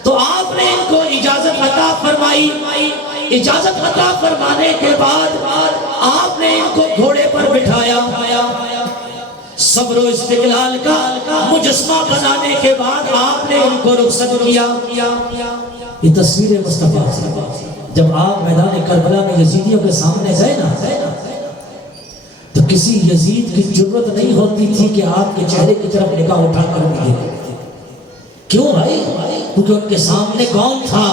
تو آپ نے ان کو اجازت عطا فرمائی۔ اجازت عطا فرمانے کے بعد آپ نے ان کو گھوڑے پر بٹھایا، صبر و استقلال کا مجسمہ بنانے کے بعد آپ نے ان کو رخصت کیا۔ یہ تصویر مصطفیٰ سے جب آپ میدان کربلا میں یزیدیوں کے سامنے گئے نا، تو کسی یزید کی جرت نہیں ہوتی تھی کہ آپ کے چہرے کی طرف نگاہ اٹھا کر بھی دیکھے۔ کیوں بھائی؟ کیونکہ ان کے سامنے کون تھا؟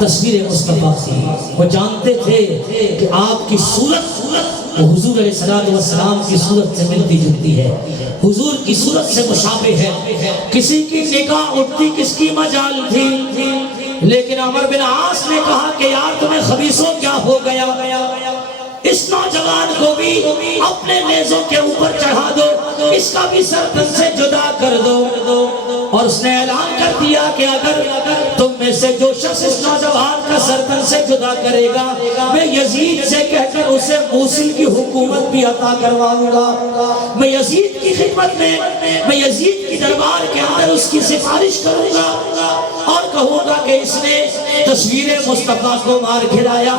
تصویر مصطفیٰ تھی۔ وہ جانتے تھے کہ آپ کی صورت حضور علیہ السلام کی صورت سے ملتی جلتی ہے، حضور کی صورت سے مشابہ ہے۔ کسی کی نگاہ اٹھتی کس کی مجال تھی؟ لیکن عمر بن عاص نے کہا کہ یار تمہیں خبیثوں کیا ہو گیا، اس نوجوان کو بھی اپنے نیزوں کے اوپر چڑھا دو، اس کا بھی سر تن سے جدا کر دو۔ اور اس نے اعلان کر دیا کہ اگر تم میں سے جو شخص اس نوجوان کا سر تن سے جدا کرے گا، میں یزید سے کہہ کر اسے موصل کی حکومت بھی عطا کرواؤں گا، میں یزید کی خدمت میں یزید کی دربار کے اندر اس کی سفارش کروں گا اور کہوں گا کہ اس نے تصویر مصطفیٰ کو مار گرایا،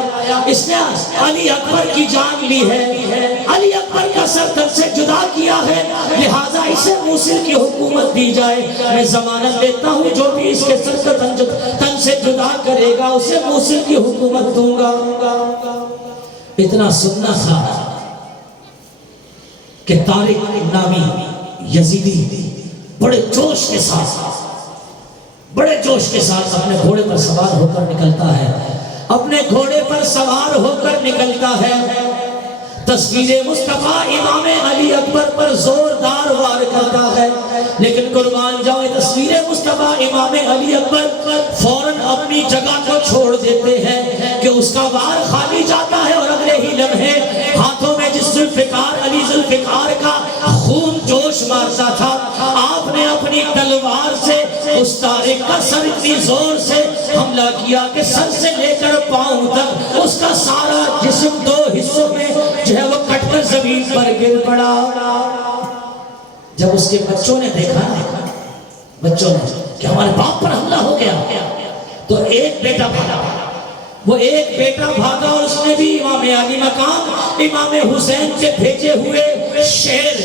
اس نے علی اکبر کی جان لی ہے، علی اکبر کا سر تن سے جدا کیا ہے، لہٰذا اسے موصل کی حکومت دی جائے۔ میں ضمانت دیتا ہوں جو بھی اس کے سر تن سے جدا کرے گا اسے موصل کی حکومت دوں گا۔ اتنا سننا تھا کہ طارق نامی یزیدی بڑے جوش کے ساتھ اپنے گھوڑے پر سوار ہو کر نکلتا ہے، اپنے گھوڑے پر سوار ہو کر نکلتا ہے، تصویر مصطفیٰ امام علی اکبر پر زوردار وار کرتا ہے۔ لیکن قربان جاؤ تصویر مصطفیٰ امام علی اکبر فوراً اپنی جگہ کو چھوڑ دیتے ہیں کہ اس کا وار خالی جاتا ہے، اور اگلے ہی لمحے ہاتھوں میں جس ذوالفقار علی ذوالفقار کا خون جوش مارتا تھا، آپ نے اپنی تلوار سے اس طارق کا سر اتنی زور سے حملہ کیا کہ سر سے لے کر پاؤں تک اس کا سارا جسم دو حصوں میں جو ہے وہ کٹ کر زمین پر گر پڑا۔ جب اس کے بچوں نے دیکھا کہ ہمارے باپ پر حملہ ہو گیا، تو ایک بیٹا بھاگا اور اس نے بھی امام علی مقام امام حسین کے بھیجے ہوئے شیر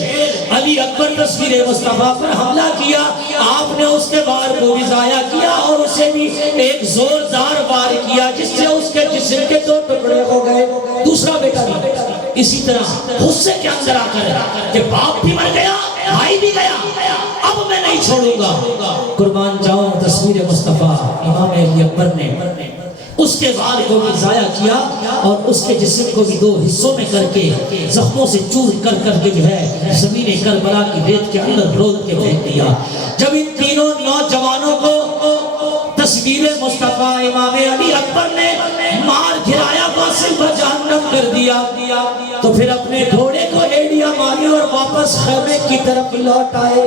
علی اکبر تصویر مصطفیٰ پر حملہ کیا۔ آپ نے اس کے وار کو بھی ضائع کیا اور اسے بھی ایک زوردار وار کیا جس سے اس کے جسم کے دو ٹکڑے ہو گئے۔ دوسرا بیٹا بھی اسی طرح غصے کے اندر آ کر کہ باپ بھی مر گیا، بھائی بھی گیا، اب میں نہیں چھوڑوں گا۔ قربان جاؤں تصویر مصطفیٰ امام علی اکبر نے اس کے وار کو بھی ضائع کیا اور اس کے جسم کو بھی دو حصوں میں کر کے زخموں سے چور کر کے جو ہے زمین کربلا کی ریت کے اندر رول کے پھینک دیا۔ جب ان تینوں نوجوانوں کو تصویر مصطفیٰ امام علی اکبر نے مار گرایا، واصل پر جہنم کر دیا، تو پھر اپنے گھوڑے کو ایڑیاں ماری اور واپس خیمے کی طرف لوٹ آئے۔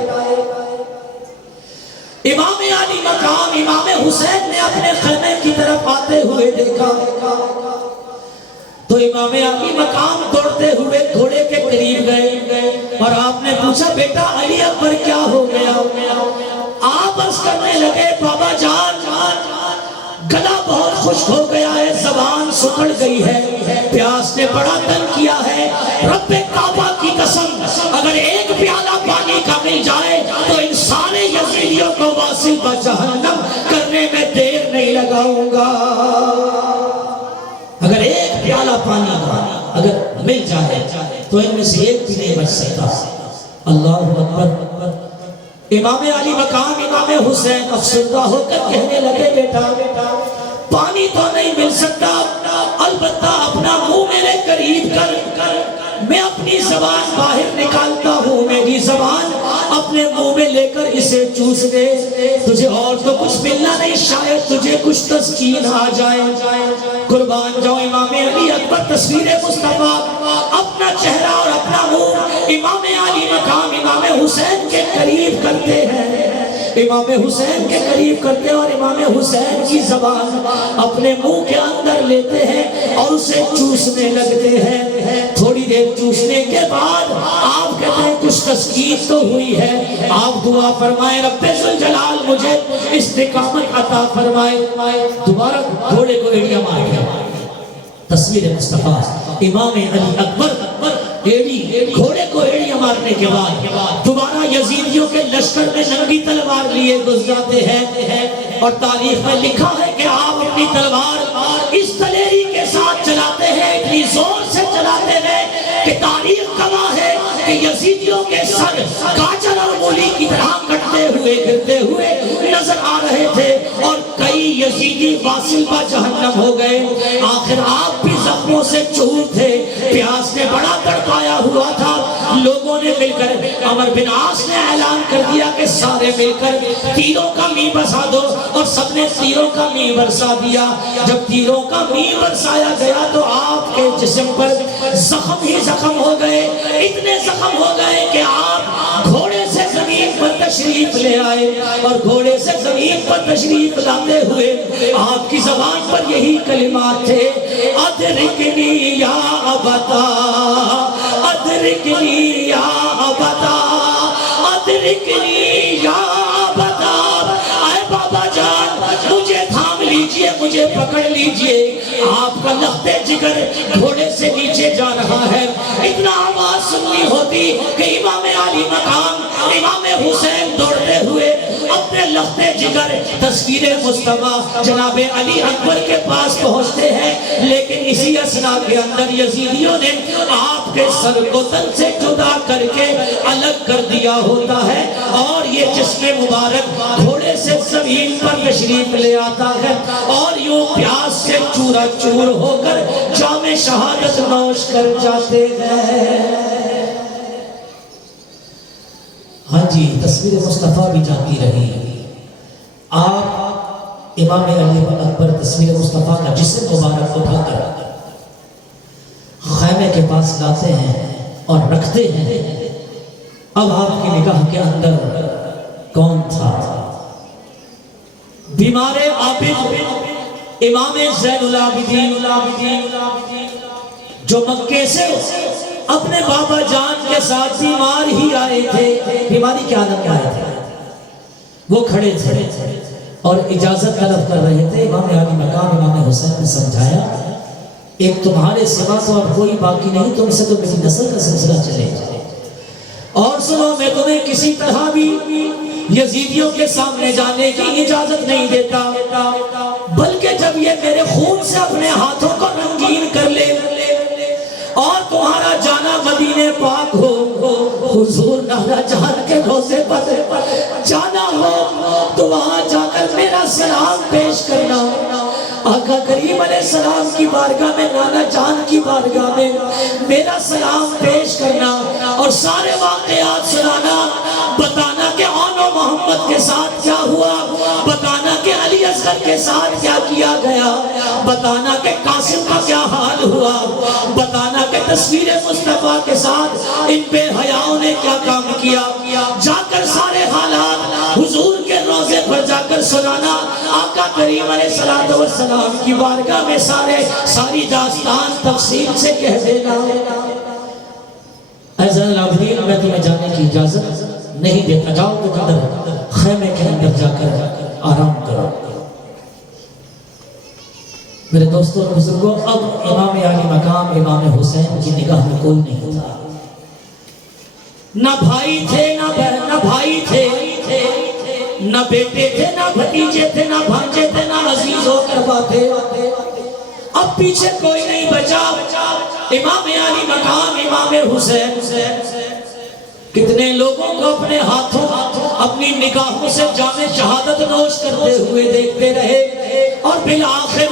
امام علی مقام امام حسین نے اپنے خیمے کی طرف آتے ہوئے دیکھا تو امام علی مقام دوڑتے ہوئے گھوڑے کے قریب گئے اور آپ نے پوچھا بیٹا علی اکبر کیا ہو گیا؟ آپ عرض کرنے لگے بابا جان گلا بہت خشک ہو گیا ہے، زبان سکڑ گئی ہے، پیاس نے بڑا تنگ کیا ہے، رب کعبہ کی قسم اگر ایک پیالہ پانی کا مل جائے تو ان سارے یزیدیوں کو واصل بجہنم کرنے میں دیر نہیں لگاؤں گا۔ اگر ایک پیالہ پانی کا اگر مل جائے تو ان میں سے ایک بھی نہیں بچ سکتا۔ اللہ اکبر۔ امام علی مقام امام حسین افسردہ ہو کر کہنے لگے بیٹا پانی تو نہیں مل سکتا، البتہ اپنا منہ میرے قریب کر، میں اپنی زبان باہر نکالتا ہوں، میری زبان اپنے منہ میں لے کر اسے چوس دے، تجھے اور تو کچھ ملنا نہیں، شاید تجھے کچھ تسکین آ جائے۔ قربان جاؤ امام علی اکبر تصویر مصطفیٰ اپنا چہرہ اور اپنا منہ امام علی مقام امام حسین کے قریب کرتے ہیں، امام حسین کے قریب کرتے ہیں اور امام حسین کی زبان اپنے منہ کے اندر لیتے ہیں اور اسے چوسنے لگتے ہیں۔ تھوڑی دیر چوسنے کے بعد آپ کہتے ہیں کچھ تسکین تو ہوئی ہے، آپ دعا فرمائے رب ذوالجلال مجھے استقامت عطا فرمائے۔ دوبارہ گھوڑے کو ایڑیاں مار کے تصویر مصطفیٰ امام علی اکبر گھوڑے کو ایڑیاں مارنے کے بعد دوبارہ یزیدیوں کے لشکر میں ننگی تلوار لیے گھس جاتے ہیں، اور تاریخ میں لکھا ہے کہ آپ اپنی تلوار اس دلیری کے ساتھ چلاتے ہیں، اتنی زور سے چلاتے ہیں کہ تاریخ گواہ ہے کہ یزیدیوں کے سر گاجر اور مولی کی طرح کٹتے ہوئے گرتے ہوئے نظر آ رہے تھے، اور کئی یزیدی واصل بجہنم ہو گئے۔ آخر آپ بھی زخموں سے چور تھے، پیاس نے بڑا تڑپایا ہوا تھا، لوگوں نے مل کر عمر بن عاص نے اعلان کر دیا کہ سارے مل کر تیروں کا می برسا دو، اور سب نے تیروں کا می برسا دیا۔ جب تیروں کا می برسایا گیا تو آپ کے جسم پر زخم ہی زخم ہو گئے، اتنے زخم ہو گئے کہ آپ گھوڑے سے زمین پر تشریف لے آئے، اور گھوڑے سے زمین پر تشریف لاتے ہوئے آپ کی زبان پر یہی کلمات تھے ادرکنی یا ابتا، ادرکنی یا ابتا، ادرکنی یا ابتا، اے بابا جان مجھے تھام لیجئے، مجھے پکڑ لیجئے۔ آپ کا لخت جگر گھوڑے سے نیچے جا رہا ہے، اتنا آواز سننی ہوتی کہ امام علی مقام امام حسین دوڑتے ہوئے اپنے لخت جگر تصویر مصطفیٰ جناب علی اکبر کے پاس پہنچتے ہیں، لیکن اسی اثناء کے اندر یزیدیوں نے آپ کے سر کو تن سے جدا کر کے الگ کر دیا ہوتا ہے، اور یہ جسم مبارک گھوڑے سے زمین پر تشریف لے آتا ہے، اور یوں پیاس سے چورا چور ہو کر جام شہادت نوش کر جاتے ہیں۔ ہاں جی، تصویر مصطفیٰ بھی جاتی رہی۔ آپ امام علی اکبر تصویر مصطفیٰ کا جسم مبارک اٹھا کر خیمے کے پاس لاتے ہیں اور رکھتے ہیں۔ اب آپ کی نگاہ کے اندر کون تھا؟ بیمار عابد امام زین العابدین جو مکے سے اپنے بابا جان کے ساتھ بیمار ہی آئے تھے، بیماری کی حالت میں آئے تھے، وہ کھڑے تھے اور اجازت طلب کر رہے تھے۔ امام علی مقام امام حسین نے سمجھایا ایک تمہارے سوا تو اب کوئی باقی نہیں، تم سے تو میری نسل کا سلسلہ چلے جائے، اور سنو میں تمہیں کسی طرح بھی یزیدیوں کے سامنے جانے کی اجازت نہیں دیتا، بلکہ جب یہ میرے خون سے اپنے ہاتھوں کو رنگین کر لے اور تمہارا جانا مدینے پاک ہو، حضور نانا جان کے روزے پر جانا ہو تو وہاں جا کر میرا سلام پیش کرنا، آقا کریم علیہ السلام کی بارگاہ میں، نانا جان کی بارگاہ میں میرا سلام پیش کرنا اور سارے واقعات سنانا، بتانا کہ آن و محمد کے ساتھ کیا ہوا، بتانا کہ علی اصغر کے ساتھ کیا کیا گیا، بتانا کہ قاسم کا کیا حال ہوا، بتانا کہ تصویر مصطفیٰ کے ساتھ ان بے حیاؤں نے کیا کام کیا۔ جا کر سارے حالات حضور کے روزے پر جا کر سنانا، آقا کریم علیہ السلام کی بارگاہ میں ساری داستان تفصیل سے کہہ دینا۔ ایزن العابدین، میں تمہیں جانے کی اجازت نہیں دیتا، جاؤ تو اندر خیمے کے اندر جا کر آرام کرو۔ میرے دوستوں اور بزرگوں، اب امام عالی مقام امام حسین کی نگاہ میں کوئی نہیں تھا، نہ بھائی تھے نہ بہن، نہ بھائی تھے نہ بیٹے تھے، نہ بھتیجے تھے، نہ بھانجے تھے، نہ عزیز و اقربا تھے۔ اب پیچھے کوئی نہیں بچا، امام عالی مقام امام حسین کتنے لوگوں کو اپنے ہاتھوں اپنی نگاہوں سے جام شہادت نوش کرتے ہوئے دیکھتے رہے، اور بالآخر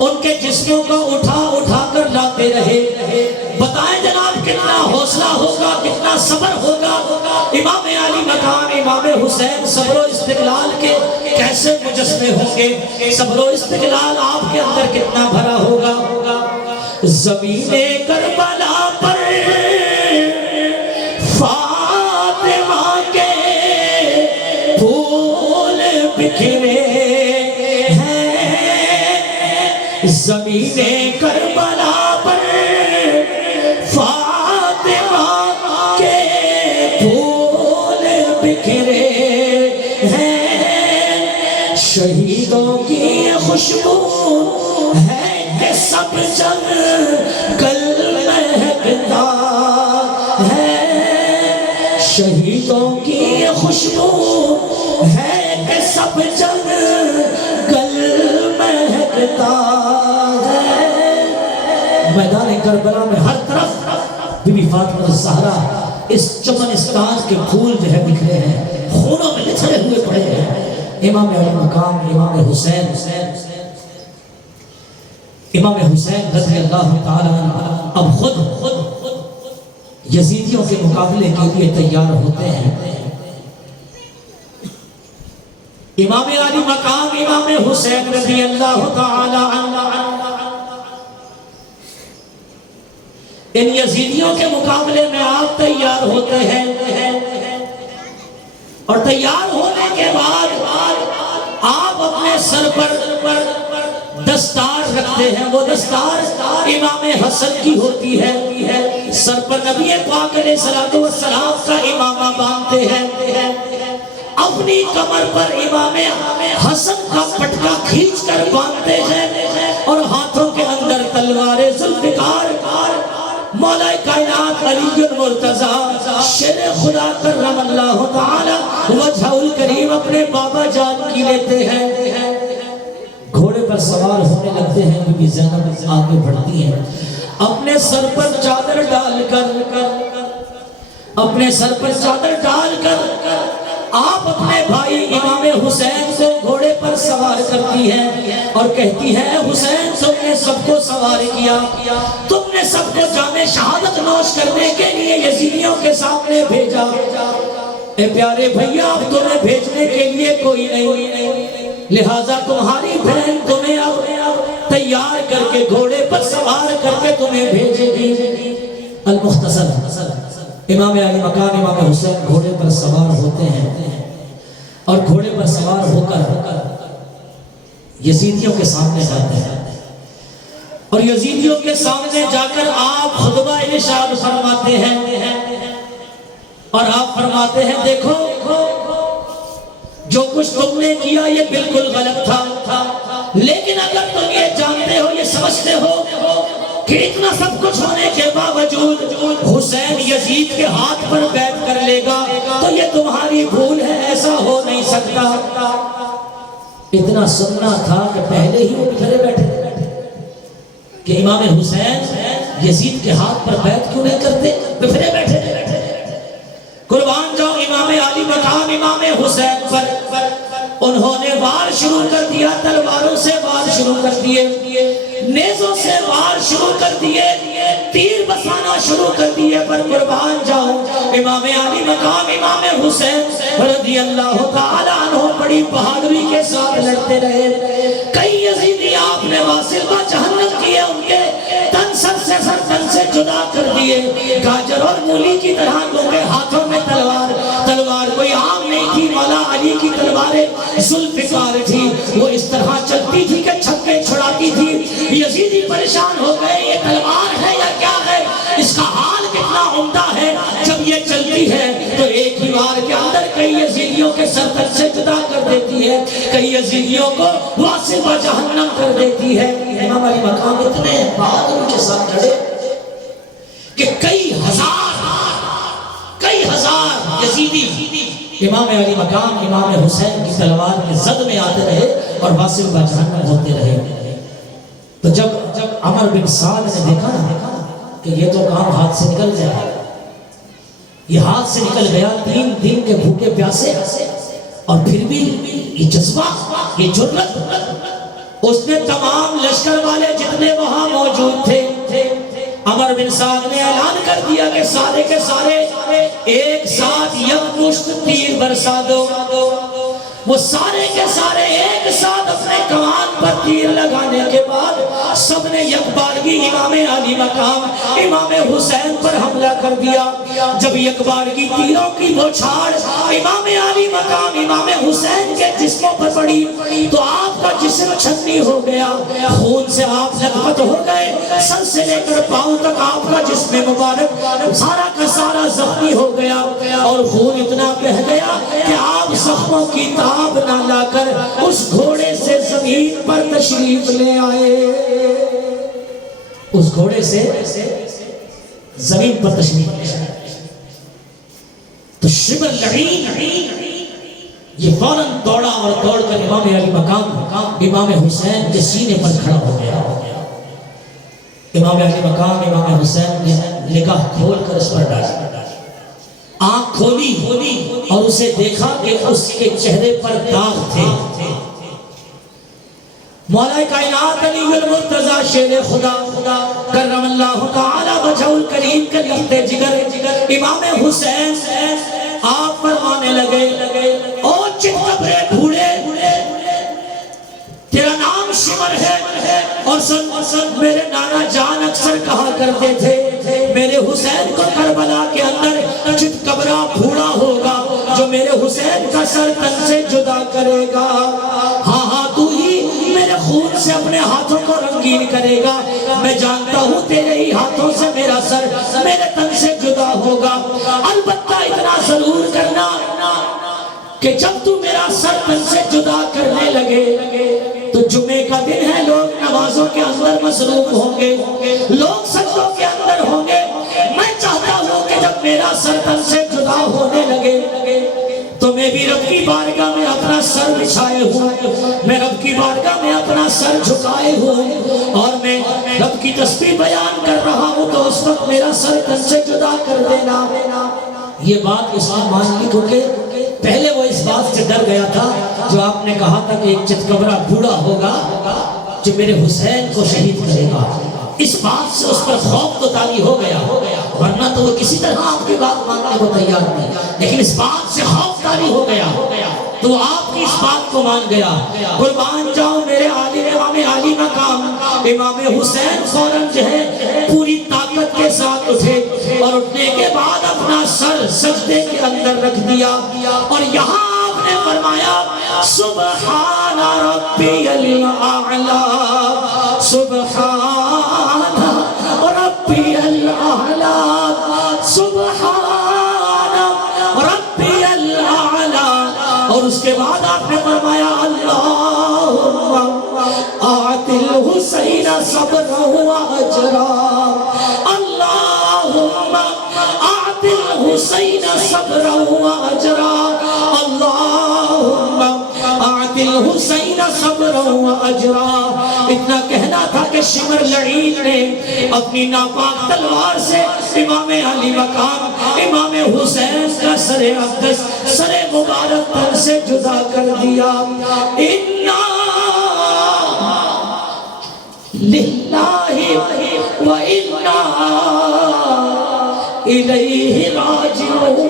ان کے جسموں کو اٹھا کر لاتے رہے۔ بتائیں جناب کتنا حوصلہ ہوگا، کتنا صبر ہوگا۔ امام عالی مقام امام حسین صبر و استقلال کے کیسے مجسمے ہوں گے، صبر و استقلال آپ کے اندر کتنا بھرا ہوگا۔ زمین کربلا پر فاطمہ کے پھول بکھرے ہیں، زمین کربلا پر فاطمہ کے پھول بکھرے ہیں، شہیدوں کی خوشبو ہے کہ سب جنگل مہکتا ہے، شہیدوں کی خوشبو ہے کہ سب جنگل مہکتا ہے۔ میدان کربلا میں ہر طرف بی بی فاطمہ الزہرا اس چمنستان کے پھول جو ہے بکھرے ہیں، خونوں میں لتھڑے ہوئے پڑے ہیں۔ امام علی مقام امام حسین رضی اللہ تعالیٰ عنہ اب خود یزیدیوں کے مقابلے کے لیے تیار ہوتے ہیں۔ امام علی مقام امام حسین رضی اللہ تعالیٰ عنہ ان یزیدیوں کے مقابلے میں آپ تیار ہوتے ہیں، اور تیار ہونے کے بعد آپ اپنے سر پر دستار رکھتے ہیں۔ وہ دستار امام حسن کی ہوتی ہے، سر پر نبی پاک علیہ السلام کا امامہ باندھتے ہیں، اپنی کمر پر امام حسن کا پٹکا کھینچ کر باندھتے ہیں، اور ہاتھوں کے اندر تلوار ذوالفقار مولا کائنات علی المرتضیٰ شیر خدا کرم اللہ تعالی وجہہ الکریم اپنے بابا جان کی لیتے ہیں۔ گھوڑے پر سوار ہونے لگتے ہیں، بی بی زینب آگے بڑھتی ہیں، اپنے سر پر چادر ڈال کر آپ اپنے بھائی امام حسین کو گھوڑے پر سوار کرتی ہیں، اور کہتی ہے حسین تم نے سب کو سوار کیا، تم نے سب کو جام شہادت نوش کرنے کے لیے یزیدیوں کے سامنے بھیجا، اے پیارے بھیا اب تمہیں بھیجنے کے لیے کوئی نہیں، لہٰذا تمہاری بہن تمہیں تیار کر کے گھوڑے پر سوار کر کے تمہیں بھیجے گی۔ المختصر امام علی مقام امام حسین گھوڑے پر سوار ہوتے ہیں، اور گھوڑے پر سوار ہو کر یزیدیوں کے سامنے جاتے ہیں، اور یزیدیوں کے سامنے جا کر آپ خطبہ ارشاد فرماتے ہیں، اور آپ فرماتے ہیں دیکھو جو کچھ تم نے کیا یہ بالکل غلط تھا، لیکن اگر تم یہ جانتے ہو، یہ سمجھتے ہو کہ اتنا سب کچھ ہونے کے باوجود حسین یزید کے ہاتھ پر بیعت کر لے گا تو یہ تمہاری بھول ہے، ایسا ہو نہیں سکتا۔ اتنا سننا تھا کہ پہلے ہی وہ بکھرے بیٹھے کہ امام حسین یزید کے ہاتھ پر بیعت کیوں نہیں کرتے، بکھرے بیٹھے۔ قربان جاؤ امام علی مقام امام حسین پر انہوں نے وار شروع کر دیا، تلواروں سے وار شروع کر دیے، نیزوں سے وار شروع کر دیے، تیر بسانا شروع کر دیے، پر قربان جاؤ امام علی مقام امام حسین رضی اللہ تعالیٰ عنہ بڑی بہادری کے ساتھ لڑتے رہے۔ کئی یزیدی آپ نے واصل با جہنم کیے، ان کے تن سر سے جدا کر دیے، گاجر اور مولی کی طرح ان کے ہاتھوں میں تلوار کوئی عام نہیں تھی، مولا علی کی تلواریں ذوالفقار تھی، وہ اس طرح چلتی تھی کہ چھکے چھڑاتی تھی۔ یزیدی پریشان ہو گئے، یہ تلوار ہے یا کیا ہے؟ اس کا حال کتنا عمدہ ہے، جب یہ چلتی ہے تو ایک ہی وار کے اندر کئی یزیدیوں کے سر تن سے جدا کر دیتی ہے، کئی یزیدیوں کو واصل و جہنم کر دیتی ہے۔ امام علی مقام اتنے بہادر کے ساتھ کھڑے کہ کئی ہزار یزیدی امام علی مقام امام حسین کی تلوار کے زد میں آتے رہے اور واصل و جہنم ہوتے رہے۔ تو جب عمر بن سعد نے دیکھا کہ یہ تو کام ہاتھ سے نکل جائے، یہ ہاتھ سے نکل گیا، 3 دن کے بھوکے پیاسے، اور پھر بھی یہ جذبہ، یہ جرأت، اس نے تمام لشکر والے جتنے وہاں موجود تھے، عمر بن سعد نے اعلان کر دیا کہ سارے کے سارے ایک ساتھ یکمشت تیر برسا دو۔ وہ سارے کے سارے ایک ساتھ اپنے کمان پر تیر لگانے کے بعد سب نے یکبارگی امام علی مقام امام حسین پر حملہ کر دیا۔ جب یکبارگی تیروں کی بوچھاڑ امام علی مقام امام حسین کے جسموں پر پڑی تو آپ کا جسم چھنی ہو گیا، خون سے آپ لطپت ہو گئے، سر سے لے کر پاؤں تک آپ کا جسم مبارک سارا کا سارا زخمی ہو گیا، اور خون اتنا بہہ گیا کہ آپ زخموں کی تاب نہ لا کر اس گھوڑے سے زمین پر تشریف لے آئے، اس گھوڑے سے زمین پر تشریف لے آئے۔ تو شبر لعین یہ فوراً دوڑا اور دوڑ کر امام علی مقام امام حسین کے سینے پر کھڑا ہو گیا۔ امام علی مقام امام حسین نے نگاہ کھول کر اس پر ڈالی، آنکھ کھولی اور اسے دیکھا کہ اس کے چہرے پر داغ تھے۔ مولا کائنات علی المرتضی شیر خدا کرم اللہ تعالی وجہ الکریم کے لخت جگر امام حسین آپ فرمانے لگے، او چت قبرے بھوڑے، تیرا نام شمر ہے، اور سن میرے نانا جان اکثر کہا کرتے تھے میرے حسین کو کربلا کے اندر چت قبرہ بھوڑا ہوگا جو میرے حسین کا سر تن سے جدا کرے گا۔ ہاں تو ہی میرے خون سے اپنے ہاتھوں کو رنگین کرے گا، میں جانتا ہوں تیرے ہی ہاتھوں سے میرا سر میرے تن سے جدا ہوگا، البتہ اتنا ضرور کرنا کہ جب تو میرا سر تن سے جدا کرنے لگے تو جمعے کا دن ہے، لوگ نمازوں کے اندر مصروف ہوں گے، لوگ سجدوں کے اندر ہوں گے، میں چاہتا ہوں کہ جب میرا سر تن سے جدا ہونے لگے تو میں بھی رب کی بارگاہ میں اپنا سر بچھائے ہوں، میں رب کی بارگاہ میں اپنا سر جھکائے ہوں، اور میں رب کی تسبیح بیان کر رہا ہوں تو اس وقت میرا سر تن سے جدا کر دینا۔ یہ بات اس نے مان لی کیونکہ پہلے وہ اس بات سے ڈر گیا تھا جو آپ نے کہا تھا کہ ایک چتکبرہ بوڑھا ہوگا جو میرے حسین کو شہید کرے گا، اس بات سے اس پر خوف تو طاری ہو گیا، ورنہ تو وہ کسی طرح آپ کی بات ماننے کو تیار نہیں، لیکن اس بات سے خوف طاری ہو گیا تو آپ کی اس بات کو مان گیا۔ قربان جاؤ میرے عالم امام علی مقام امام حسین فوراً جو ہے پوری طاقت کے ساتھ اٹھے اور اٹھنے کے بعد اپنا سر سجدے کے اندر رکھ دیا، اور یہاں آپ نے فرمایا سبحان ربی الاعلی، سبحان ربی الاعلی، سبحان ربی الاعلی، اور اس کے بعد آپ نے فرمایا اللہم آت الحسین صبرہ و اجرا، اللہم آت الحسین صبرہ و اجرا، اللہم آت الحسین صبرہ و اجرا۔ اتنا کہنا تھا کہ شمر لعین نے اپنی ناپاک تلوار سے امام علی مقام امام حسین کا سر اقدس سر مبارک پر سے جدا کر دیا۔ اِنَّا لِلَّهِ وَإِنَّا إِلَيْهِ راجعون،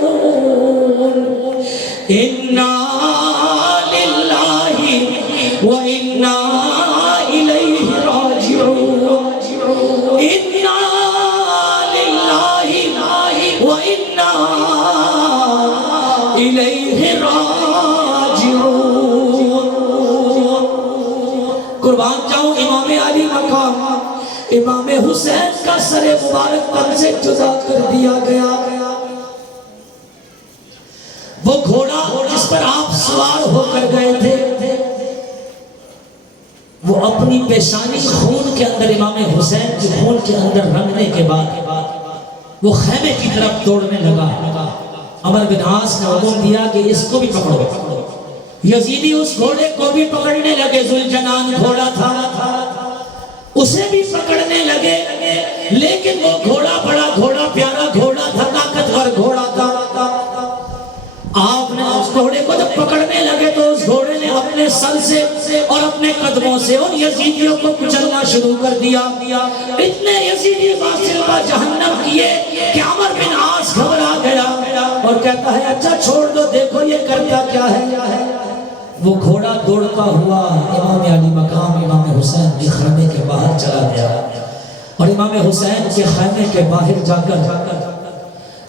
اِنَّا لِلَّهِ وَإِنَّا إِلَيْهِ راجعون، اِنَّا لِلَّهِ وَإِنَّا إِلَيْهِ راجعون۔ جاؤں امام علی مقام امام حسین کا سر مبارک تن سے جدا کر دیا گیا. وہ گھوڑا جس پر آپ سوار ہو کر گئے تھے وہ اپنی پیشانی خون کے اندر امام حسین کے خون کے اندر رنگنے کے بعد وہ خیمے کی طرف دوڑنے لگا. عمر بن عاص نے حکم دیا کہ اس کو بھی پکڑو. یزیدی اس گھوڑے کو بھی پکڑنے لگے. ذوالجنان گھوڑا تھا اسے بھی پکڑنے لگے لیکن وہ گھوڑا بڑا گھوڑا پیارا گھوڑا تھا طاقتور گھوڑا تھا. آپ نے اس گھوڑے کو جب پکڑنے لگے تو اس گھوڑے نے اپنے سر سے اور اپنے قدموں سے ان یزیدیوں کو کچلنا شروع کر دیا. اتنے یزیدی واصل و جہنم کیے کہ عمر بن عاص گھبرا گیا اور کہتا ہے اچھا چھوڑ دو دیکھو یہ کرتا کیا ہے. وہ گھوڑا دوڑتا ہوا امام علی مقام امام حسین کے خیمے کے باہر چلا گیا اور امام حسین کے خیمے کے باہر جا کر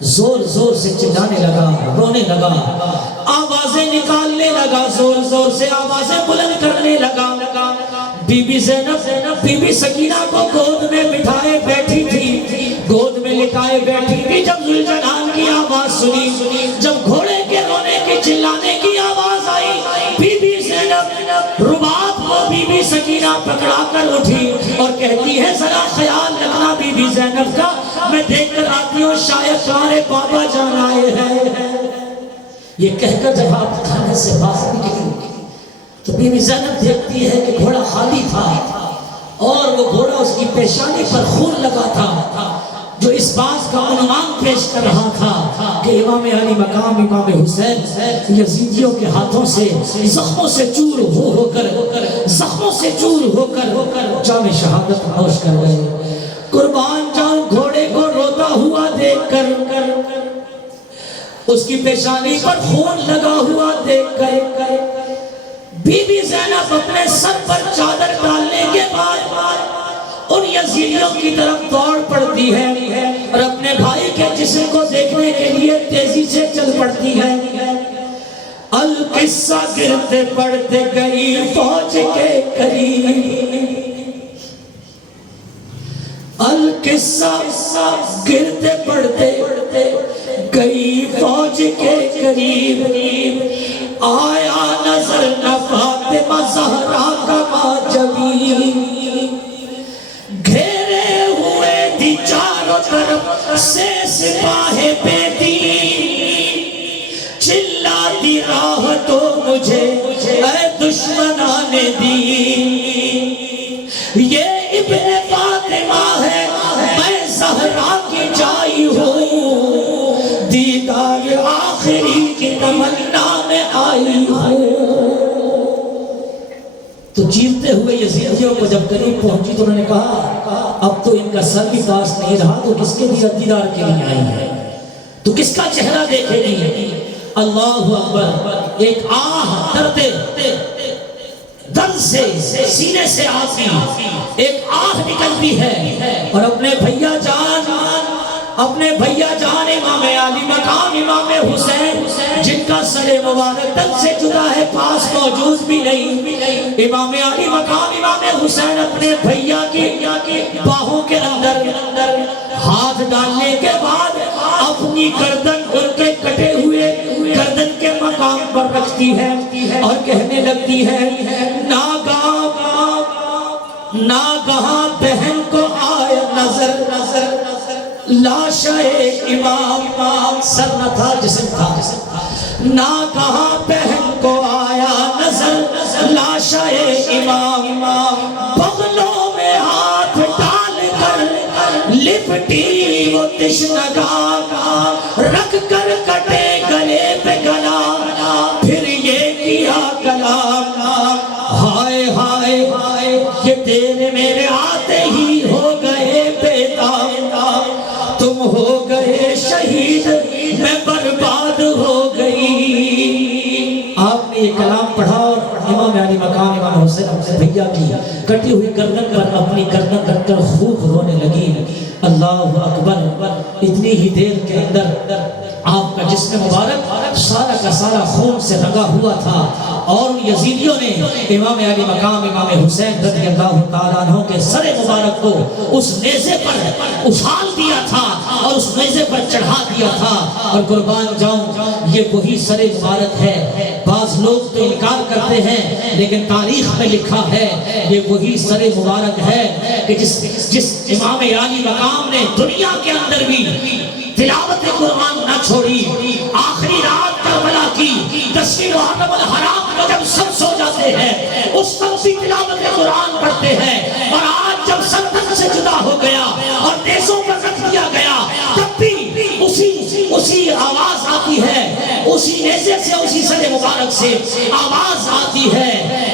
زور زور سے چلانے لگا رونے لگا آوازیں نکالنے لگا زور سے آوازیں بلند کرنے لگا. بی بی زینب بی بی سکینہ کو گود میں بٹھائے بیٹھی تھی گود میں لٹائے بیٹھی تھی. جب ذوالجلال کی آواز سنی جب گھوڑے کے رونے کے چلانے کی آواز آئی بی بی زینب رباط کو بی بی سکینہ پکڑا کر اٹھی اور کہتی ہے ذرا خیال رکھنا بی بی زینب کا میں دیکھ کر آتی ہوں شاید تمہارے بابا جان آئے ہیں. یہ کہہ کر جب آپ کھانے سے باہر نکلی تو بی بی زینب دیکھتی ہے کہ گھوڑا خالی تھا اور وہ گھوڑا اس کی پیشانی پر خون لگا تھا جو اس بات کا عنوان پیش کر رہا تھا کہ امام علی مقام امام حسین یزیدیوں کے ہاتھوں سے زخموں سے چور ہو کر جام شہادت نوش کر گئے. قربان جاؤں گھوڑے کو روتا ہوا دیکھ کر اس کی پیشانی پر خون لگا ہوا دیکھ کر بی بی زینب اپنے سر پر چادر ڈالنے کے بعد ان یزیدیوں کی طرف دوڑ پڑتی ہے اور اپنے بھائی کے جسم کو دیکھنے کے لیے تیزی سے چل پڑتی ہے. القصہ گرتے پڑتے گئی فوج کے قریب القصہ گرتے پڑتے گئی فوج کے قریب آیا نظر نہ فاطمہ زہرا کا ماجبی گھیرے ہوئے تھی چاروں طرف سے سپاہ بیدی چلاتی راہ تو مجھے اے دشمنان دی یہ ابن فاطمہ ہے میں زہرا کی جائی ہوں دیدار آخری کی تمنا میں آئی ہوں. تو چیرتے ہوئے یزیدیوں کو جب قریب پہنچی تو انہوں نے کہا اب تو ان کا سر بھی پاس نہیں رہا تو کس کے بھی دیدار کے لیے آئی ہے تو کس کا چہرہ دیکھے گی. اللہ اکبر. ایک آہ درد سے سینے سے آتی ایک آہ نکلتی ہے اور اپنے بھیا جان امام علی مقام امام حسین جن کا سر مبارک تن سے جدا ہے پاس موجود بھی نہیں. امام علی مقام امام حسین اپنے بھیا کی باہوں کے اندر ہاتھ ڈالنے کے بعد اپنی گردن ان کے کٹے ہوئے گردن کے مقام پر رکھتی ہے اور کہنے لگتی ہے ناگہاں بہن کو آیا نظر لاشِ امام سر نہ تھا جسم تھا. ناگہاں بہن کو آیا نظر لاشِ امام بغلوں میں ہاتھ ڈال کر لپٹی وہ تشنگاہ رکھ کر کٹے گلے پہ گلا پھر یہ کیا کلام ہائے ہائے یہ تیرے میرے آتے ہی ہو گئے بیدار تم ہو گئے شہید میں برباد ہو گئی. آپ نے یہ کلام پڑھا اور امام علی مقام امام حسین حسین اپنے بھیا کی کٹی ہوئی گردن پر اپنی گردن رکھ کر خوب رونے لگی۔ اللہ اکبر، اتنی ہی دیر کے اندر آپ کا جسم مبارک سارا کا سارا خون سے رنگا ہوا تھا، اور یزیدیوں نے امام علی مقام امام حسین رضی اللہ تعالیٰ عنہ کے سر مبارک کو اس نیزے پر اچھال دیا تھا اور اس نیزے پر چڑھا دیا تھا۔ اور قربان جاؤں، یہ وہی سر مبارک ہے۔ بعض لوگ تو انکار کرتے ہیں، لیکن تاریخ میں لکھا ہے یہ وہی سر مبارک ہے کہ جس امام علی مقام نے دنیا کے اندر بھی تلاوت قرآن نہ چھوڑی، آخری رات کربلا کی 10ویں محرم الحرام کو جب سب سو جاتے ہیں اس وقت بھی تلاوت قرآن پڑھتے ہیں، اور آج جب سلطنت سے جدا ہو گیا اور دیسوں پر رکھ دیا گیا تب بھی اسی آواز آتی ہے، اسی نیزے سے اسی سر مبارک سے آواز آتی ہے،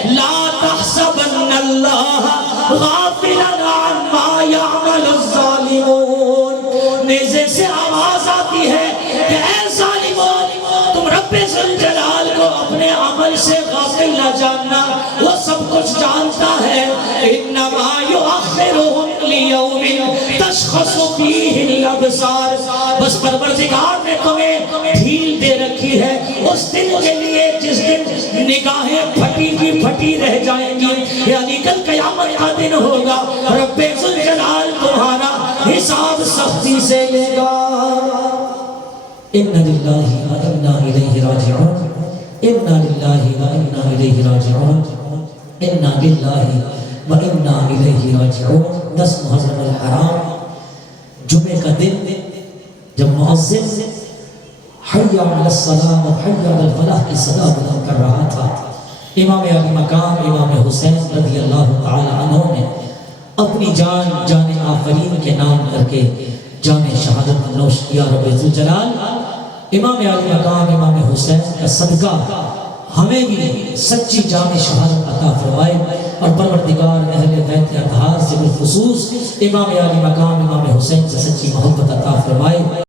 لا تحسبن اللہ غافلا عما یعمل الظالمون۔ نیزے سے آواز آتی ہے کہ اے ظالمون، تم رب ذوالجلال کو اپنے عمل سے غافل نہ جاننا، وہ سب کچھ جانتا ہے۔ انما یؤخرہم لیوم تشخص فیہ الابصار، بس پروردگار نے تمہیں ڈھیل دے رکھی ہے اس دن کے لیے جس دن نگاہیں پھٹی کی پھٹی رہ جائیں گی، یعنی کل قیامت کا دن ہوگا، رب ذوالجلال تمہارا حساب سختی سے لے گا۔ اِنَّ لِلَّهِ وَإِنَّا إِلَيْهِ رَاجِعُونَ، اِنَّا لِلَّهِ وَإِنَّا إِلَيْهِ رَاجِعُونَ، اِنَّا لِلَّهِ وَإِنَّا إِلَيْهِ رَاجِعُونَ۔ 10 محرم الحرام جمعے کا دن جب مؤذن حی علی الصلاۃ و حی علی الفلاح کی صدا بلند کر رہا تھا، امام علی مقام امام حسین رضی اللہ تعالی عنہ نے اپنی جان آفرین کے نام کر کے جام شہادت نوش کیا۔ رب ذوالجلال امام علی مقام امام حسین کا صدقہ ہمیں بھی سچی جام شہادت عطا فرمائے، اور پروردگار اہل بیت اطہار سے بالخصوص امام علی مقام امام حسین سے سچی محبت عطا فرمائے۔